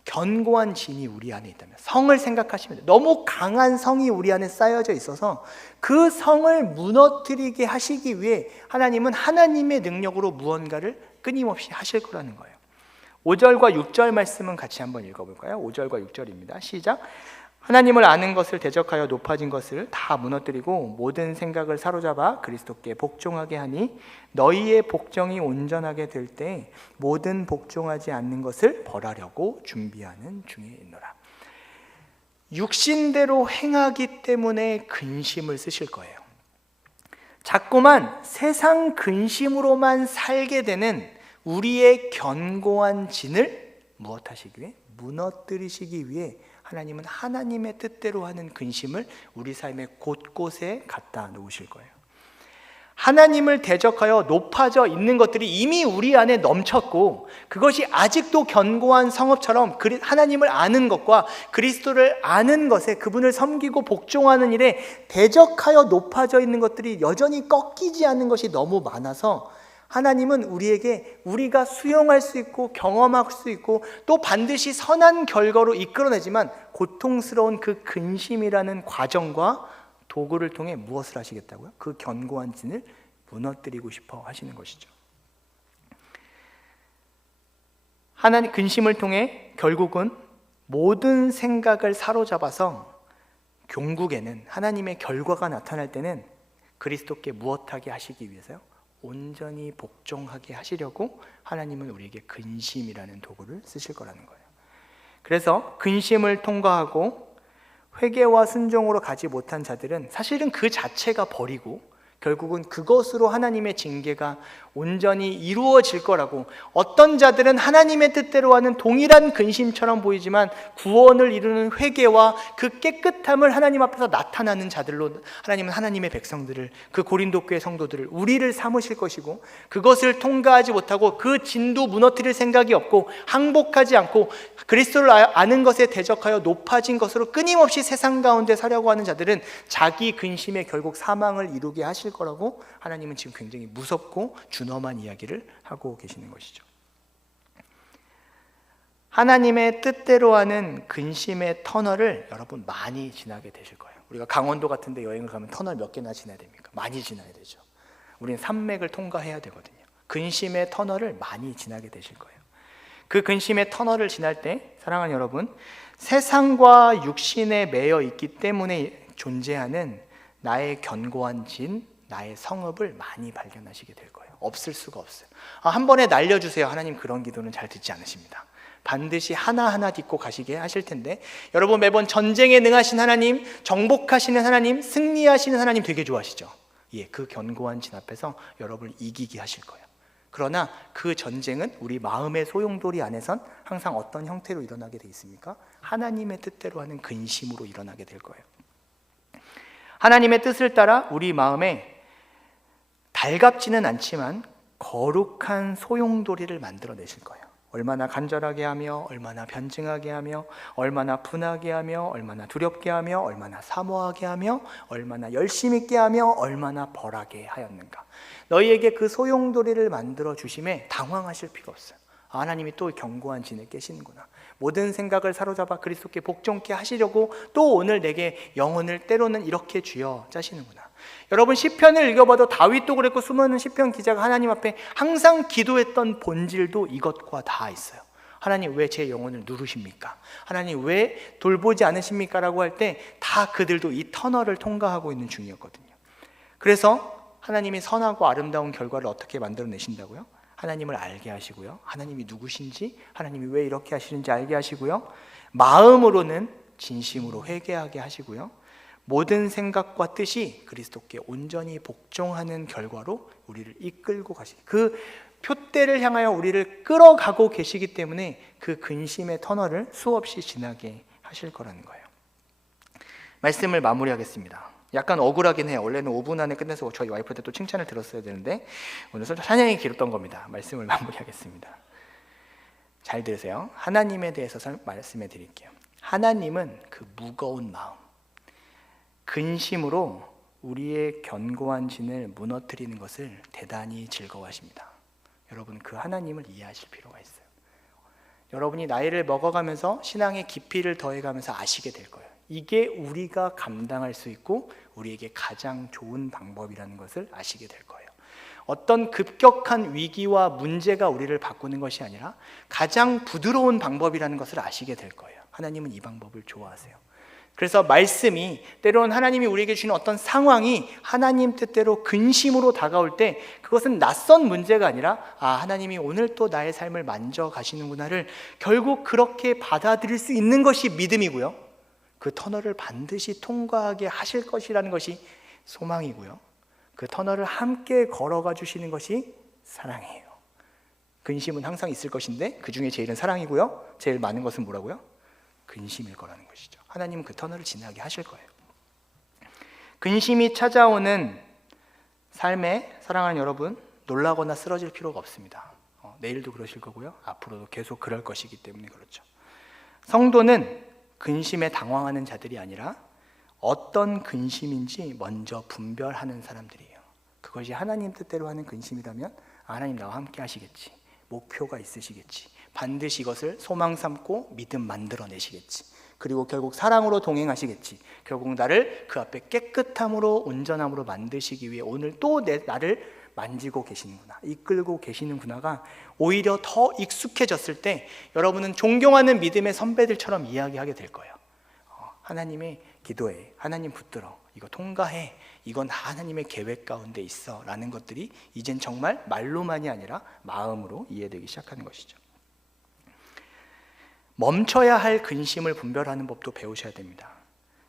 견고한 진이 우리 안에 있다면 성을 생각하시면 돼요. 너무 강한 성이 우리 안에 쌓여져 있어서 그 성을 무너뜨리게 하시기 위해 하나님은 하나님의 능력으로 무언가를 끊임없이 하실 거라는 거예요. 5절과 6절 말씀은 같이 한번 읽어볼까요? 5절과 6절입니다. 시작. 하나님을 아는 것을 대적하여 높아진 것을 다 무너뜨리고 모든 생각을 사로잡아 그리스도께 복종하게 하니 너희의 복종이 온전하게 될 때 모든 복종하지 않는 것을 벌하려고 준비하는 중에 있노라. 육신대로 행하기 때문에 근심을 쓰실 거예요. 자꾸만 세상 근심으로만 살게 되는 우리의 견고한 진을 무엇하시기 위해? 무너뜨리시기 위해 하나님은 하나님의 뜻대로 하는 근심을 우리 삶의 곳곳에 갖다 놓으실 거예요. 하나님을 대적하여 높아져 있는 것들이 이미 우리 안에 넘쳤고, 그것이 아직도 견고한 성읍처럼 하나님을 아는 것과 그리스도를 아는 것에, 그분을 섬기고 복종하는 일에 대적하여 높아져 있는 것들이 여전히 꺾이지 않는 것이 너무 많아서, 하나님은 우리에게 우리가 수용할 수 있고 경험할 수 있고 또 반드시 선한 결과로 이끌어내지만 고통스러운 그 근심이라는 과정과 도구를 통해 무엇을 하시겠다고요? 그 견고한 진을 무너뜨리고 싶어 하시는 것이죠. 하나님 근심을 통해 결국은 모든 생각을 사로잡아서 종국에는, 하나님의 결과가 나타날 때는 그리스도께 무엇하게 하시기 위해서요? 온전히 복종하게 하시려고 하나님은 우리에게 근심이라는 도구를 쓰실 거라는 거예요. 그래서 근심을 통과하고 회개와 순종으로 가지 못한 자들은 사실은 그 자체가 버리고 결국은 그것으로 하나님의 징계가 온전히 이루어질 거라고, 어떤 자들은 하나님의 뜻대로 하는 동일한 근심처럼 보이지만 구원을 이루는 회개와 그 깨끗함을 하나님 앞에서 나타나는 자들로 하나님은 하나님의 백성들을, 그 고린도 교회 성도들을, 우리를 삼으실 것이고, 그것을 통과하지 못하고 그 진도 무너뜨릴 생각이 없고 항복하지 않고 그리스도를 아는 것에 대적하여 높아진 것으로 끊임없이 세상 가운데 살려고 하는 자들은 자기 근심에 결국 사망을 이루게 하실 거라고 하나님은 지금 굉장히 무섭고 준엄한 이야기를 하고 계시는 것이죠. 하나님의 뜻대로 하는 근심의 터널을 여러분 많이 지나게 되실 거예요. 우리가 강원도 같은 데 여행을 가면 터널 몇 개나 지나야 됩니까? 많이 지나야 되죠. 우리는 산맥을 통과해야 되거든요. 근심의 터널을 많이 지나게 되실 거예요. 그 근심의 터널을 지날 때 사랑하는 여러분, 세상과 육신에 매여 있기 때문에 존재하는 나의 견고한 진, 나의 성읍을 많이 발견하시게 될 거예요. 없을 수가 없어요. 한 번에 날려주세요. 하나님 그런 기도는 잘 듣지 않으십니다. 반드시 하나하나 딛고 가시게 하실 텐데, 여러분 매번 전쟁에 능하신 하나님, 정복하시는 하나님, 승리하시는 하나님 되게 좋아하시죠? 예, 그 견고한 진 앞에서 여러분을 이기게 하실 거예요. 그러나 그 전쟁은 우리 마음의 소용돌이 안에선 항상 어떤 형태로 일어나게 돼 있습니까? 하나님의 뜻대로 하는 근심으로 일어나게 될 거예요. 하나님의 뜻을 따라 우리 마음에 달갑지는 않지만 거룩한 소용돌이를 만들어내실 거예요. 얼마나 간절하게 하며, 얼마나 변증하게 하며, 얼마나 분하게 하며, 얼마나 두렵게 하며, 얼마나 사모하게 하며, 얼마나 열심 있게 하며, 얼마나 벌하게 하였는가. 너희에게 그 소용돌이를 만들어 주심에 당황하실 필요 없어요. 하나님이 또 견고한 진을 깨시는구나. 모든 생각을 사로잡아 그리스도께 복종케 하시려고 또 오늘 내게 영혼을 때로는 이렇게 쥐어 짜시는구나. 여러분 시편을 읽어봐도 다윗도 그랬고 수많은 시편 기자가 하나님 앞에 항상 기도했던 본질도 이것과 다 있어요. 하나님 왜 제 영혼을 누르십니까? 하나님 왜 돌보지 않으십니까? 라고 할 때 다 그들도 이 터널을 통과하고 있는 중이었거든요. 그래서 하나님이 선하고 아름다운 결과를 어떻게 만들어내신다고요? 하나님을 알게 하시고요, 하나님이 누구신지, 하나님이 왜 이렇게 하시는지 알게 하시고요, 마음으로는 진심으로 회개하게 하시고요, 모든 생각과 뜻이 그리스도께 온전히 복종하는 결과로 우리를 이끌고 가시고, 그 표대를 향하여 우리를 끌어가고 계시기 때문에 그 근심의 터널을 수없이 지나게 하실 거라는 거예요. 말씀을 마무리하겠습니다. 약간 억울하긴 해요. 원래는 5분 안에 끝내서 저희 와이프한테 또 칭찬을 들었어야 되는데 오늘 찬양이 길었던 겁니다. 말씀을 마무리하겠습니다. 잘 들으세요. 하나님에 대해서 말씀해 드릴게요. 하나님은 그 무거운 마음, 근심으로 우리의 견고한 진을 무너뜨리는 것을 대단히 즐거워하십니다. 여러분 그 하나님을 이해하실 필요가 있어요. 여러분이 나이를 먹어가면서 신앙의 깊이를 더해가면서 아시게 될 거예요. 이게 우리가 감당할 수 있고 우리에게 가장 좋은 방법이라는 것을 아시게 될 거예요. 어떤 급격한 위기와 문제가 우리를 바꾸는 것이 아니라 가장 부드러운 방법이라는 것을 아시게 될 거예요. 하나님은 이 방법을 좋아하세요. 그래서 말씀이, 때로는 하나님이 우리에게 주는 어떤 상황이 하나님 뜻대로 근심으로 다가올 때 그것은 낯선 문제가 아니라 하나님이 오늘 또 나의 삶을 만져가시는구나를 결국 그렇게 받아들일 수 있는 것이 믿음이고요, 그 터널을 반드시 통과하게 하실 것이라는 것이 소망이고요, 그 터널을 함께 걸어가 주시는 것이 사랑이에요. 근심은 항상 있을 것인데 그 중에 제일은 사랑이고요, 제일 많은 것은 뭐라고요? 근심일 거라는 것이죠. 하나님은 그 터널을 지나게 하실 거예요. 근심이 찾아오는 삶에 사랑하는 여러분, 놀라거나 쓰러질 필요가 없습니다. 내일도 그러실 거고요, 앞으로도 계속 그럴 것이기 때문에 그렇죠. 성도는 근심에 당황하는 자들이 아니라 어떤 근심인지 먼저 분별하는 사람들이에요. 그것이 하나님 뜻대로 하는 근심이라면 하나님 나와 함께 하시겠지, 목표가 있으시겠지, 반드시 이것을 소망 삼고 믿음 만들어내시겠지, 그리고 결국 사랑으로 동행하시겠지, 결국 나를 그 앞에 깨끗함으로 온전함으로 만드시기 위해 오늘 또 나를 만지고 계시는구나, 이끌고 계시는구나가 오히려 더 익숙해졌을 때 여러분은 존경하는 믿음의 선배들처럼 이야기하게 될 거예요. 하나님의 기도해, 하나님 붙들어, 이거 통과해, 이건 다 하나님의 계획 가운데 있어 라는 것들이 이젠 정말 말로만이 아니라 마음으로 이해되기 시작하는 것이죠. 멈춰야 할 근심을 분별하는 법도 배우셔야 됩니다.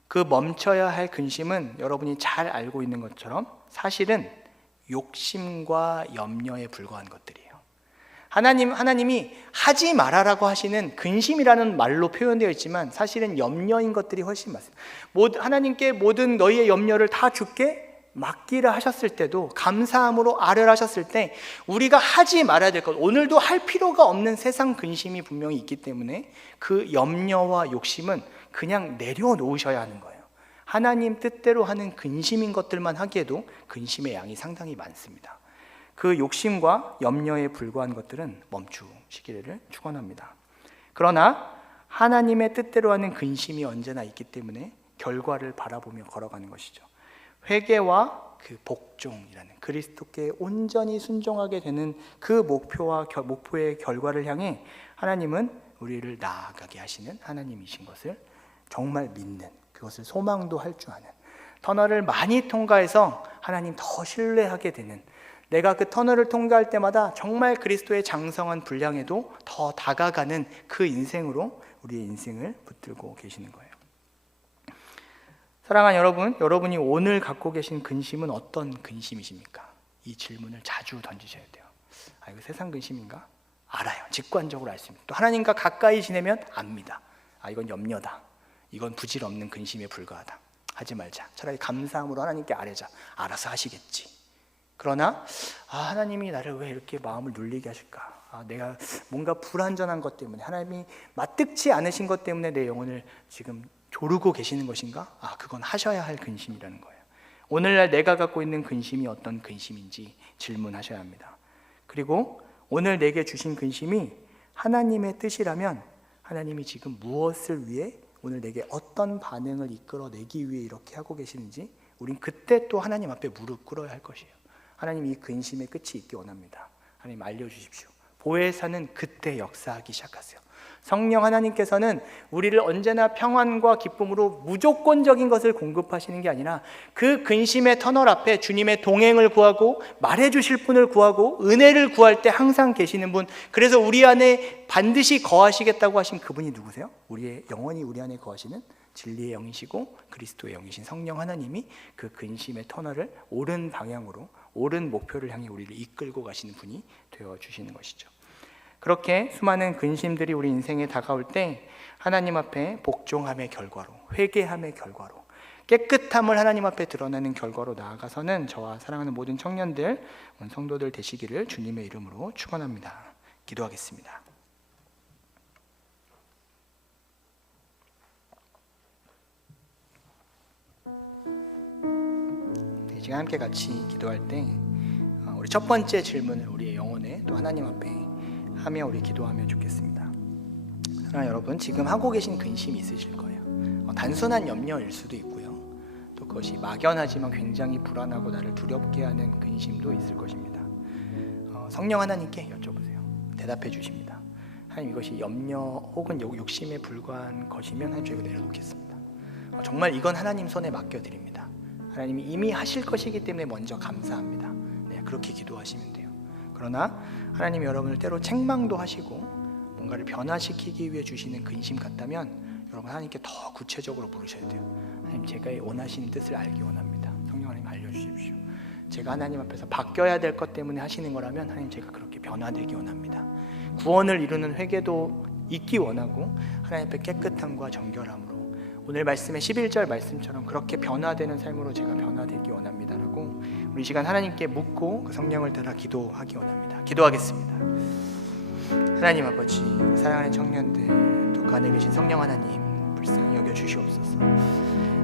그 멈춰야 할 근심은 여러분이 잘 알고 있는 것처럼 사실은 욕심과 염려에 불과한 것들이에요. 하나님이 하지 말아라고 하시는 근심이라는 말로 표현되어 있지만 사실은 염려인 것들이 훨씬 많습니다. 하나님께 모든 너희의 염려를 다 주께 맡기라 하셨을 때도 감사함으로 아뢰라 하셨을 때 우리가 하지 말아야 될 것, 오늘도 할 필요가 없는 세상 근심이 분명히 있기 때문에 그 염려와 욕심은 그냥 내려놓으셔야 하는 거예요. 하나님 뜻대로 하는 근심인 것들만 하기에도 근심의 양이 상당히 많습니다. 그 욕심과 염려에 불과한 것들은 멈추시기를 축원합니다. 그러나 하나님의 뜻대로 하는 근심이 언제나 있기 때문에 결과를 바라보며 걸어가는 것이죠. 회개와 그 복종이라는 그리스도께 온전히 순종하게 되는 그 목표의 결과를 향해 하나님은 우리를 나아가게 하시는 하나님이신 것을 정말 믿는, 그것을 소망도 할 줄 아는, 터널을 많이 통과해서 하나님 더 신뢰하게 되는, 내가 그 터널을 통과할 때마다 정말 그리스도의 장성한 분량에도 더 다가가는 그 인생으로 우리의 인생을 붙들고 계시는 거예요. 사랑하는 여러분, 여러분이 오늘 갖고 계신 근심은 어떤 근심이십니까? 이 질문을 자주 던지셔야 돼요. 이거 세상 근심인가? 알아요. 직관적으로 알 수 있습니다. 또 하나님과 가까이 지내면 압니다. 이건 염려다, 이건 부질없는 근심에 불과하다, 하지 말자, 차라리 감사함으로 하나님께 아뢰자, 알아서 하시겠지. 그러나 하나님이 나를 왜 이렇게 마음을 눌리게 하실까? 내가 뭔가 불완전한 것 때문에, 하나님이 마뜩지 않으신 것 때문에 내 영혼을 지금 조르고 계시는 것인가? 그건 하셔야 할 근심이라는 거예요. 오늘날 내가 갖고 있는 근심이 어떤 근심인지 질문하셔야 합니다. 그리고 오늘 내게 주신 근심이 하나님의 뜻이라면 하나님이 지금 무엇을 위해, 오늘 내게 어떤 반응을 이끌어내기 위해 이렇게 하고 계시는지 우린 그때 또 하나님 앞에 무릎 꿇어야 할 것이에요. 하나님, 이 근심의 끝이 있기 원합니다. 하나님 알려주십시오. 보혜사는 그때 역사하기 시작하세요. 성령 하나님께서는 우리를 언제나 평안과 기쁨으로 무조건적인 것을 공급하시는 게 아니라 그 근심의 터널 앞에 주님의 동행을 구하고 말해주실 분을 구하고 은혜를 구할 때 항상 계시는 분, 그래서 우리 안에 반드시 거하시겠다고 하신 그분이 누구세요? 우리의 영원히 우리 안에 거하시는 진리의 영이시고 그리스도의 영이신 성령 하나님이 그 근심의 터널을 옳은 방향으로, 옳은 목표를 향해 우리를 이끌고 가시는 분이 되어주시는 것이죠. 그렇게 수많은 근심들이 우리 인생에 다가올 때 하나님 앞에 복종함의 결과로, 회개함의 결과로, 깨끗함을 하나님 앞에 드러내는 결과로 나아가서는 저와 사랑하는 모든 청년들, 성도들 되시기를 주님의 이름으로 축원합니다. 기도하겠습니다. 이 시간 함께 같이 기도할 때 우리 첫 번째 질문을 우리의 영혼에 또 하나님 앞에 하며 우리 기도하면 좋겠습니다. 사랑하는 여러분, 지금 하고 계신 근심이 있으실 거예요. 단순한 염려일 수도 있고요, 또 그것이 막연하지만 굉장히 불안하고 나를 두렵게 하는 근심도 있을 것입니다. 성령 하나님께 여쭤보세요. 대답해 주십니다. 하나님, 이것이 염려 혹은 욕심에 불과한 것이면 한 주에 내려놓겠습니다. 정말 이건 하나님 손에 맡겨드립니다. 하나님이 이미 하실 것이기 때문에 먼저 감사합니다. 그렇게 기도하시면 돼요. 그러나 하나님 여러분을 때로 책망도 하시고 뭔가를 변화시키기 위해 주시는 근심 같다면 여러분 하나님께 더 구체적으로 물으셔야 돼요. 하나님, 제가 원하시는 뜻을 알기 원합니다. 성령 하나님 알려주십시오. 제가 하나님 앞에서 바뀌어야 될 것 때문에 하시는 거라면 하나님, 제가 그렇게 변화되기 원합니다. 구원을 이루는 회개도 있기 원하고 하나님 앞에 깨끗함과 오늘 말씀의 11절 말씀처럼 그렇게 변화되는 삶으로 제가 변화되기 원합니다라고 우리 시간 하나님께 묻고 그 성령을 따라 기도하기 원합니다. 기도하겠습니다. 하나님 아버지, 사랑하는 청년들, 또 그 안에 계신 성령 하나님 불쌍히 여겨주시옵소서.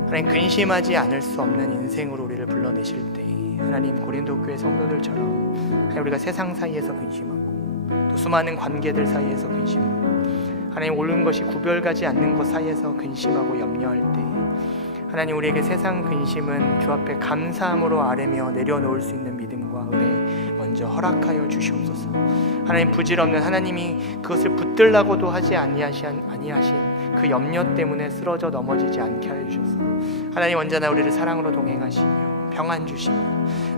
하나님, 근심하지 않을 수 없는 인생으로 우리를 불러내실 때 하나님, 고린도 교회 성도들처럼 하나님, 우리가 세상 사이에서 근심하고 또 수많은 관계들 사이에서 근심하고 하나님, 옳은 것이 구별가지 않는 것 사이에서 근심하고 염려할 때 하나님, 우리에게 세상 근심은 주 앞에 감사함으로 아뢰며 내려놓을 수 있는 믿음과 은혜 먼저 허락하여 주시옵소서. 하나님, 부질없는 하나님이 그것을 붙들라고도 하지 아니하신 그 염려 때문에 쓰러져 넘어지지 않게 하여 주셔서 하나님, 언제나 우리를 사랑으로 동행하시며 평안 주시며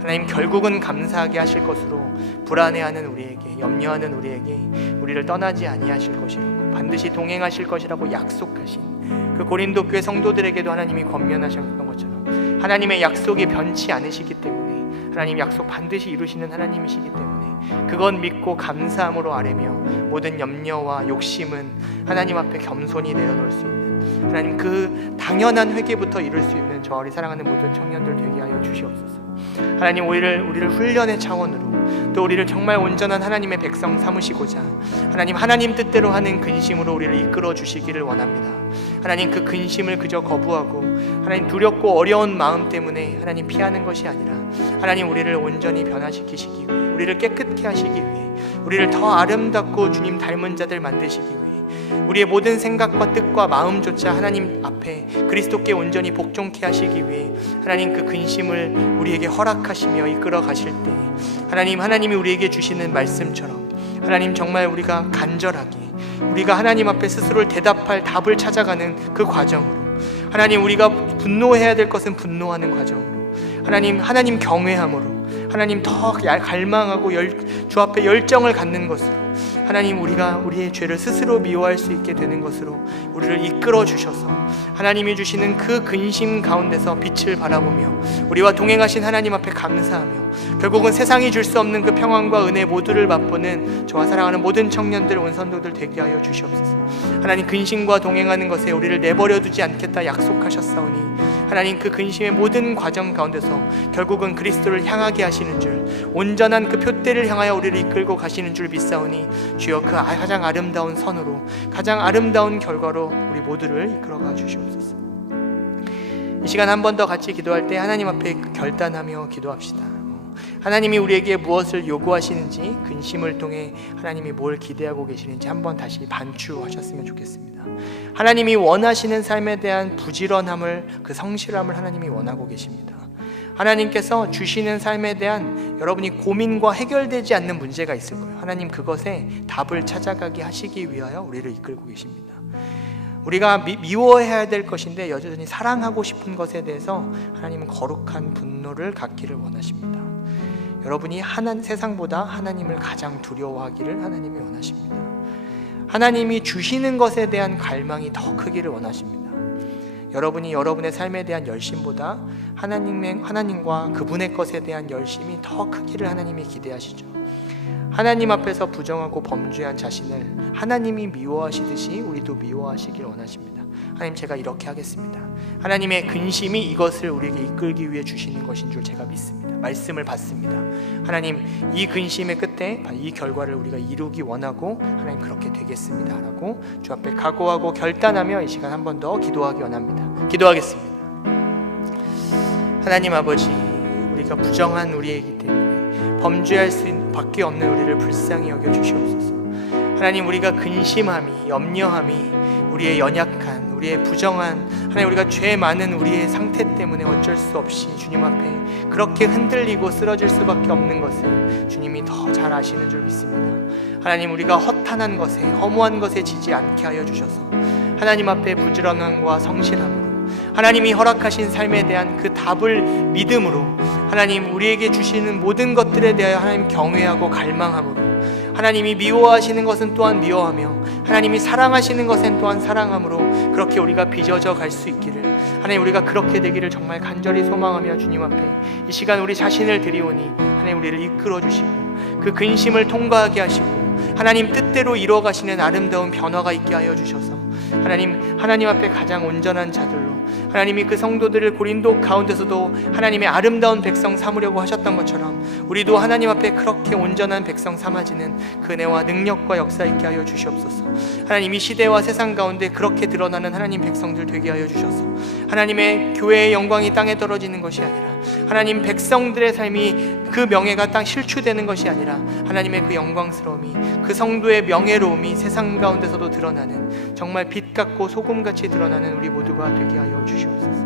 하나님, 결국은 감사하게 하실 것으로 불안해하는 우리에게, 염려하는 우리에게 우리를 떠나지 아니하실 것이라고, 반드시 동행하실 것이라고 약속하신 그 고린도 교회 성도들에게도 하나님이 권면하셨던 것처럼 하나님의 약속이 변치 않으시기 때문에 하나님, 약속 반드시 이루시는 하나님이시기 때문에 그건 믿고 감사함으로 아뢰며 모든 염려와 욕심은 하나님 앞에 겸손히 내려놓을 수 있는 하나님, 그 당연한 회개부터 이룰 수 있는 저를 사랑하는 모든 청년들 되게 하여 주시옵소서. 하나님, 우리를 훈련의 차원으로 또 우리를 정말 온전한 하나님의 백성 삼으시고자 하나님 뜻대로 하는 근심으로 우리를 이끌어 주시기를 원합니다. 하나님, 그 근심을 그저 거부하고 하나님, 두렵고 어려운 마음 때문에 하나님 피하는 것이 아니라 하나님, 우리를 온전히 변화시키시기 위해, 우리를 깨끗게 하시기 위해, 우리를 더 아름답고 주님 닮은 자들 만드시기 위해 우리의 모든 생각과 뜻과 마음조차 하나님 앞에 그리스도께 온전히 복종케 하시기 위해 하나님, 그 근심을 우리에게 허락하시며 이끌어 가실 때 하나님이 우리에게 주시는 말씀처럼 하나님, 정말 우리가 간절하게 우리가 하나님 앞에 스스로를 대답할 답을 찾아가는 그 과정으로 하나님, 우리가 분노해야 될 것은 분노하는 과정으로 하나님 경외함으로 하나님, 더 갈망하고 주 앞에 열정을 갖는 것으로 하나님, 우리가 우리의 죄를 스스로 미워할 수 있게 되는 것으로 우리를 이끌어 주셔서 하나님이 주시는 그 근심 가운데서 빛을 바라보며 우리와 동행하신 하나님 앞에 감사하며 결국은 세상이 줄 수 없는 그 평안과 은혜 모두를 맛보는 저와 사랑하는 모든 청년들, 원선도들 되게 하여 주시옵소서. 하나님, 근심과 동행하는 것에 우리를 내버려 두지 않겠다 약속하셨사오니 하나님, 그 근심의 모든 과정 가운데서 결국은 그리스도를 향하게 하시는 줄, 온전한 그 표대를 향하여 우리를 이끌고 가시는 줄 믿사오니 주여, 그 가장 아름다운 선으로 가장 아름다운 결과로 우리 모두를 이끌어가 주시옵소서. 이 시간 한 번 더 같이 기도할 때 하나님 앞에 결단하며 기도합시다. 하나님이 우리에게 무엇을 요구하시는지, 근심을 통해 하나님이 뭘 기대하고 계시는지 한번 다시 반추하셨으면 좋겠습니다. 하나님이 원하시는 삶에 대한 부지런함을, 그 성실함을 하나님이 원하고 계십니다. 하나님께서 주시는 삶에 대한 여러분이 고민과 해결되지 않는 문제가 있을 거예요. 하나님, 그것에 답을 찾아가게 하시기 위하여 우리를 이끌고 계십니다. 우리가 미워해야 될 것인데 여전히 사랑하고 싶은 것에 대해서 하나님은 거룩한 분노를 갖기를 원하십니다. 여러분이 세상보다 하나님을 가장 두려워하기를 하나님이 원하십니다. 하나님이 주시는 것에 대한 갈망이 더 크기를 원하십니다. 여러분이 여러분의 삶에 대한 열심보다 하나님과 그분의 것에 대한 열심이 더 크기를 하나님이 기대하시죠. 하나님 앞에서 부정하고 범죄한 자신을 하나님이 미워하시듯이 우리도 미워하시길 원하십니다. 하나님, 제가 이렇게 하겠습니다. 하나님의 근심이 이것을 우리에게 이끌기 위해 주시는 것인 줄 제가 믿습니다. 말씀을 받습니다. 하나님, 이 근심의 끝에 이 결과를 우리가 이루기 원하고 하나님, 그렇게 되겠습니다 라고 주 앞에 각오하고 결단하며 이 시간 한 번 더 기도하기 원합니다. 기도하겠습니다. 하나님 아버지, 우리가 부정한 우리이기 때문에 범죄할 수 밖에 없는 우리를 불쌍히 여겨주시옵소서. 하나님, 우리가 근심함이, 염려함이, 우리의 연약한, 우리의 부정한, 하나님, 우리가 죄 많은 우리의 상태 때문에 어쩔 수 없이 주님 앞에 그렇게 흔들리고 쓰러질 수밖에 없는 것을 주님이 더 잘 아시는 줄 믿습니다. 하나님, 우리가 허탄한 것에, 허무한 것에 지지 않게 하여 주셔서 하나님 앞에 부지런함과 성실함으로 하나님이 허락하신 삶에 대한 그 답을 믿음으로 하나님, 우리에게 주시는 모든 것들에 대하여 하나님 경외하고 갈망함으로 하나님이 미워하시는 것은 또한 미워하며 하나님이 사랑하시는 것은 또한 사랑함으로 그렇게 우리가 빚어져 갈 수 있기를 하나님, 우리가 그렇게 되기를 정말 간절히 소망하며 주님 앞에 이 시간 우리 자신을 드리오니 하나님, 우리를 이끌어 주시고 그 근심을 통과하게 하시고 하나님 뜻대로 이루어가시는 아름다운 변화가 있게 하여 주셔서 하나님 앞에 가장 온전한 자들로 하나님이 그 성도들을 고린도 가운데서도 하나님의 아름다운 백성 삼으려고 하셨던 것처럼 우리도 하나님 앞에 그렇게 온전한 백성 삼아지는 그 은혜와 능력과 역사 있게 하여 주시옵소서. 하나님, 이 시대와 세상 가운데 그렇게 드러나는 하나님 백성들 되게 하여 주셔서 하나님의 교회의 영광이 땅에 떨어지는 것이 아니라 하나님 백성들의 삶이 그 명예가 땅 실추되는 것이 아니라 하나님의 그 영광스러움이, 그 성도의 명예로움이 세상 가운데서도 드러나는, 정말 빛 같고 소금같이 드러나는 우리 모두가 되게 하여 주시옵소서.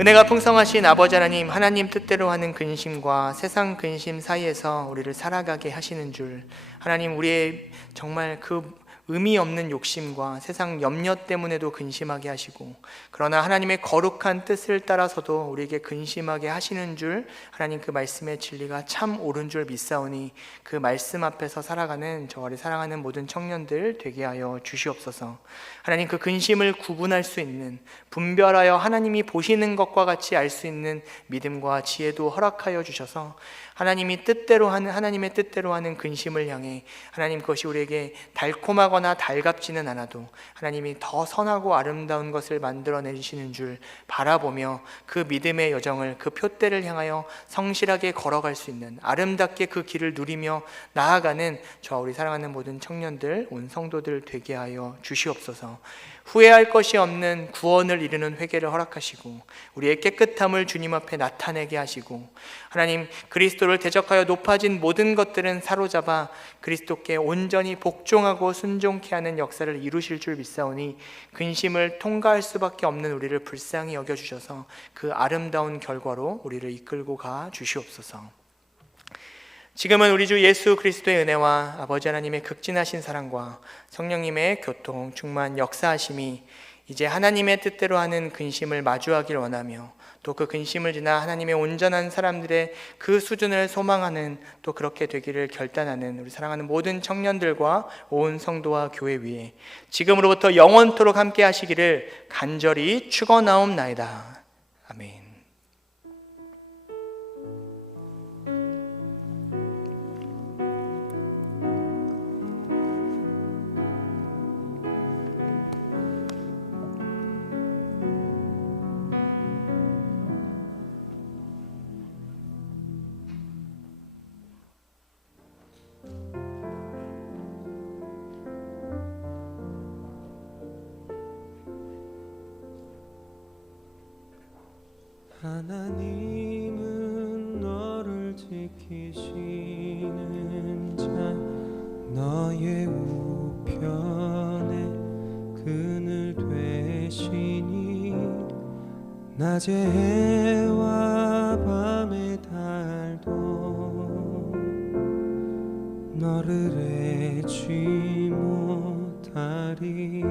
은혜가 풍성하신 아버지 하나님, 하나님 뜻대로 하는 근심과 세상 근심 사이에서 우리를 살아가게 하시는 줄, 하나님, 우리의 정말 그 의미 없는 욕심과 세상 염려 때문에도 근심하게 하시고, 그러나 하나님의 거룩한 뜻을 따라서도 우리에게 근심하게 하시는 줄, 하나님 그 말씀의 진리가 참 옳은 줄 믿사오니 그 말씀 앞에서 살아가는 저를 사랑하는 모든 청년들 되게 하여 주시옵소서. 하나님, 그 근심을 구분할 수 있는, 분별하여 하나님이 보시는 것과 같이 알 수 있는 믿음과 지혜도 허락하여 주셔서 하나님의 뜻대로 하는 근심을 향해 하나님, 그것이 우리에게 달콤하거나 달갑지는 않아도 하나님이 더 선하고 아름다운 것을 만들어내시는 줄 바라보며 그 믿음의 여정을, 그 표대를 향하여 성실하게 걸어갈 수 있는, 아름답게 그 길을 누리며 나아가는 저와 우리 사랑하는 모든 청년들, 온 성도들 되게 하여 주시옵소서. 후회할 것이 없는 구원을 이루는 회개를 허락하시고 우리의 깨끗함을 주님 앞에 나타내게 하시고, 하나님, 그리스도를 대적하여 높아진 모든 것들은 사로잡아 그리스도께 온전히 복종하고 순종케 하는 역사를 이루실 줄 믿사오니 근심을 통과할 수밖에 없는 우리를 불쌍히 여겨주셔서 그 아름다운 결과로 우리를 이끌고 가 주시옵소서. 지금은 우리 주 예수 그리스도의 은혜와 아버지 하나님의 극진하신 사랑과 성령님의 교통, 충만 역사하심이 이제 하나님의 뜻대로 하는 근심을 마주하길 원하며, 또 그 근심을 지나 하나님의 온전한 사람들의 그 수준을 소망하는, 또 그렇게 되기를 결단하는 우리 사랑하는 모든 청년들과 온 성도와 교회 위에 지금으로부터 영원토록 함께 하시기를 간절히 축원하옵나이다. 아멘. 하나님은 너를 지키시는 자, 너의 우편에 그늘 되시니 낮의 해와 밤의 달도 너를 해치 못하리.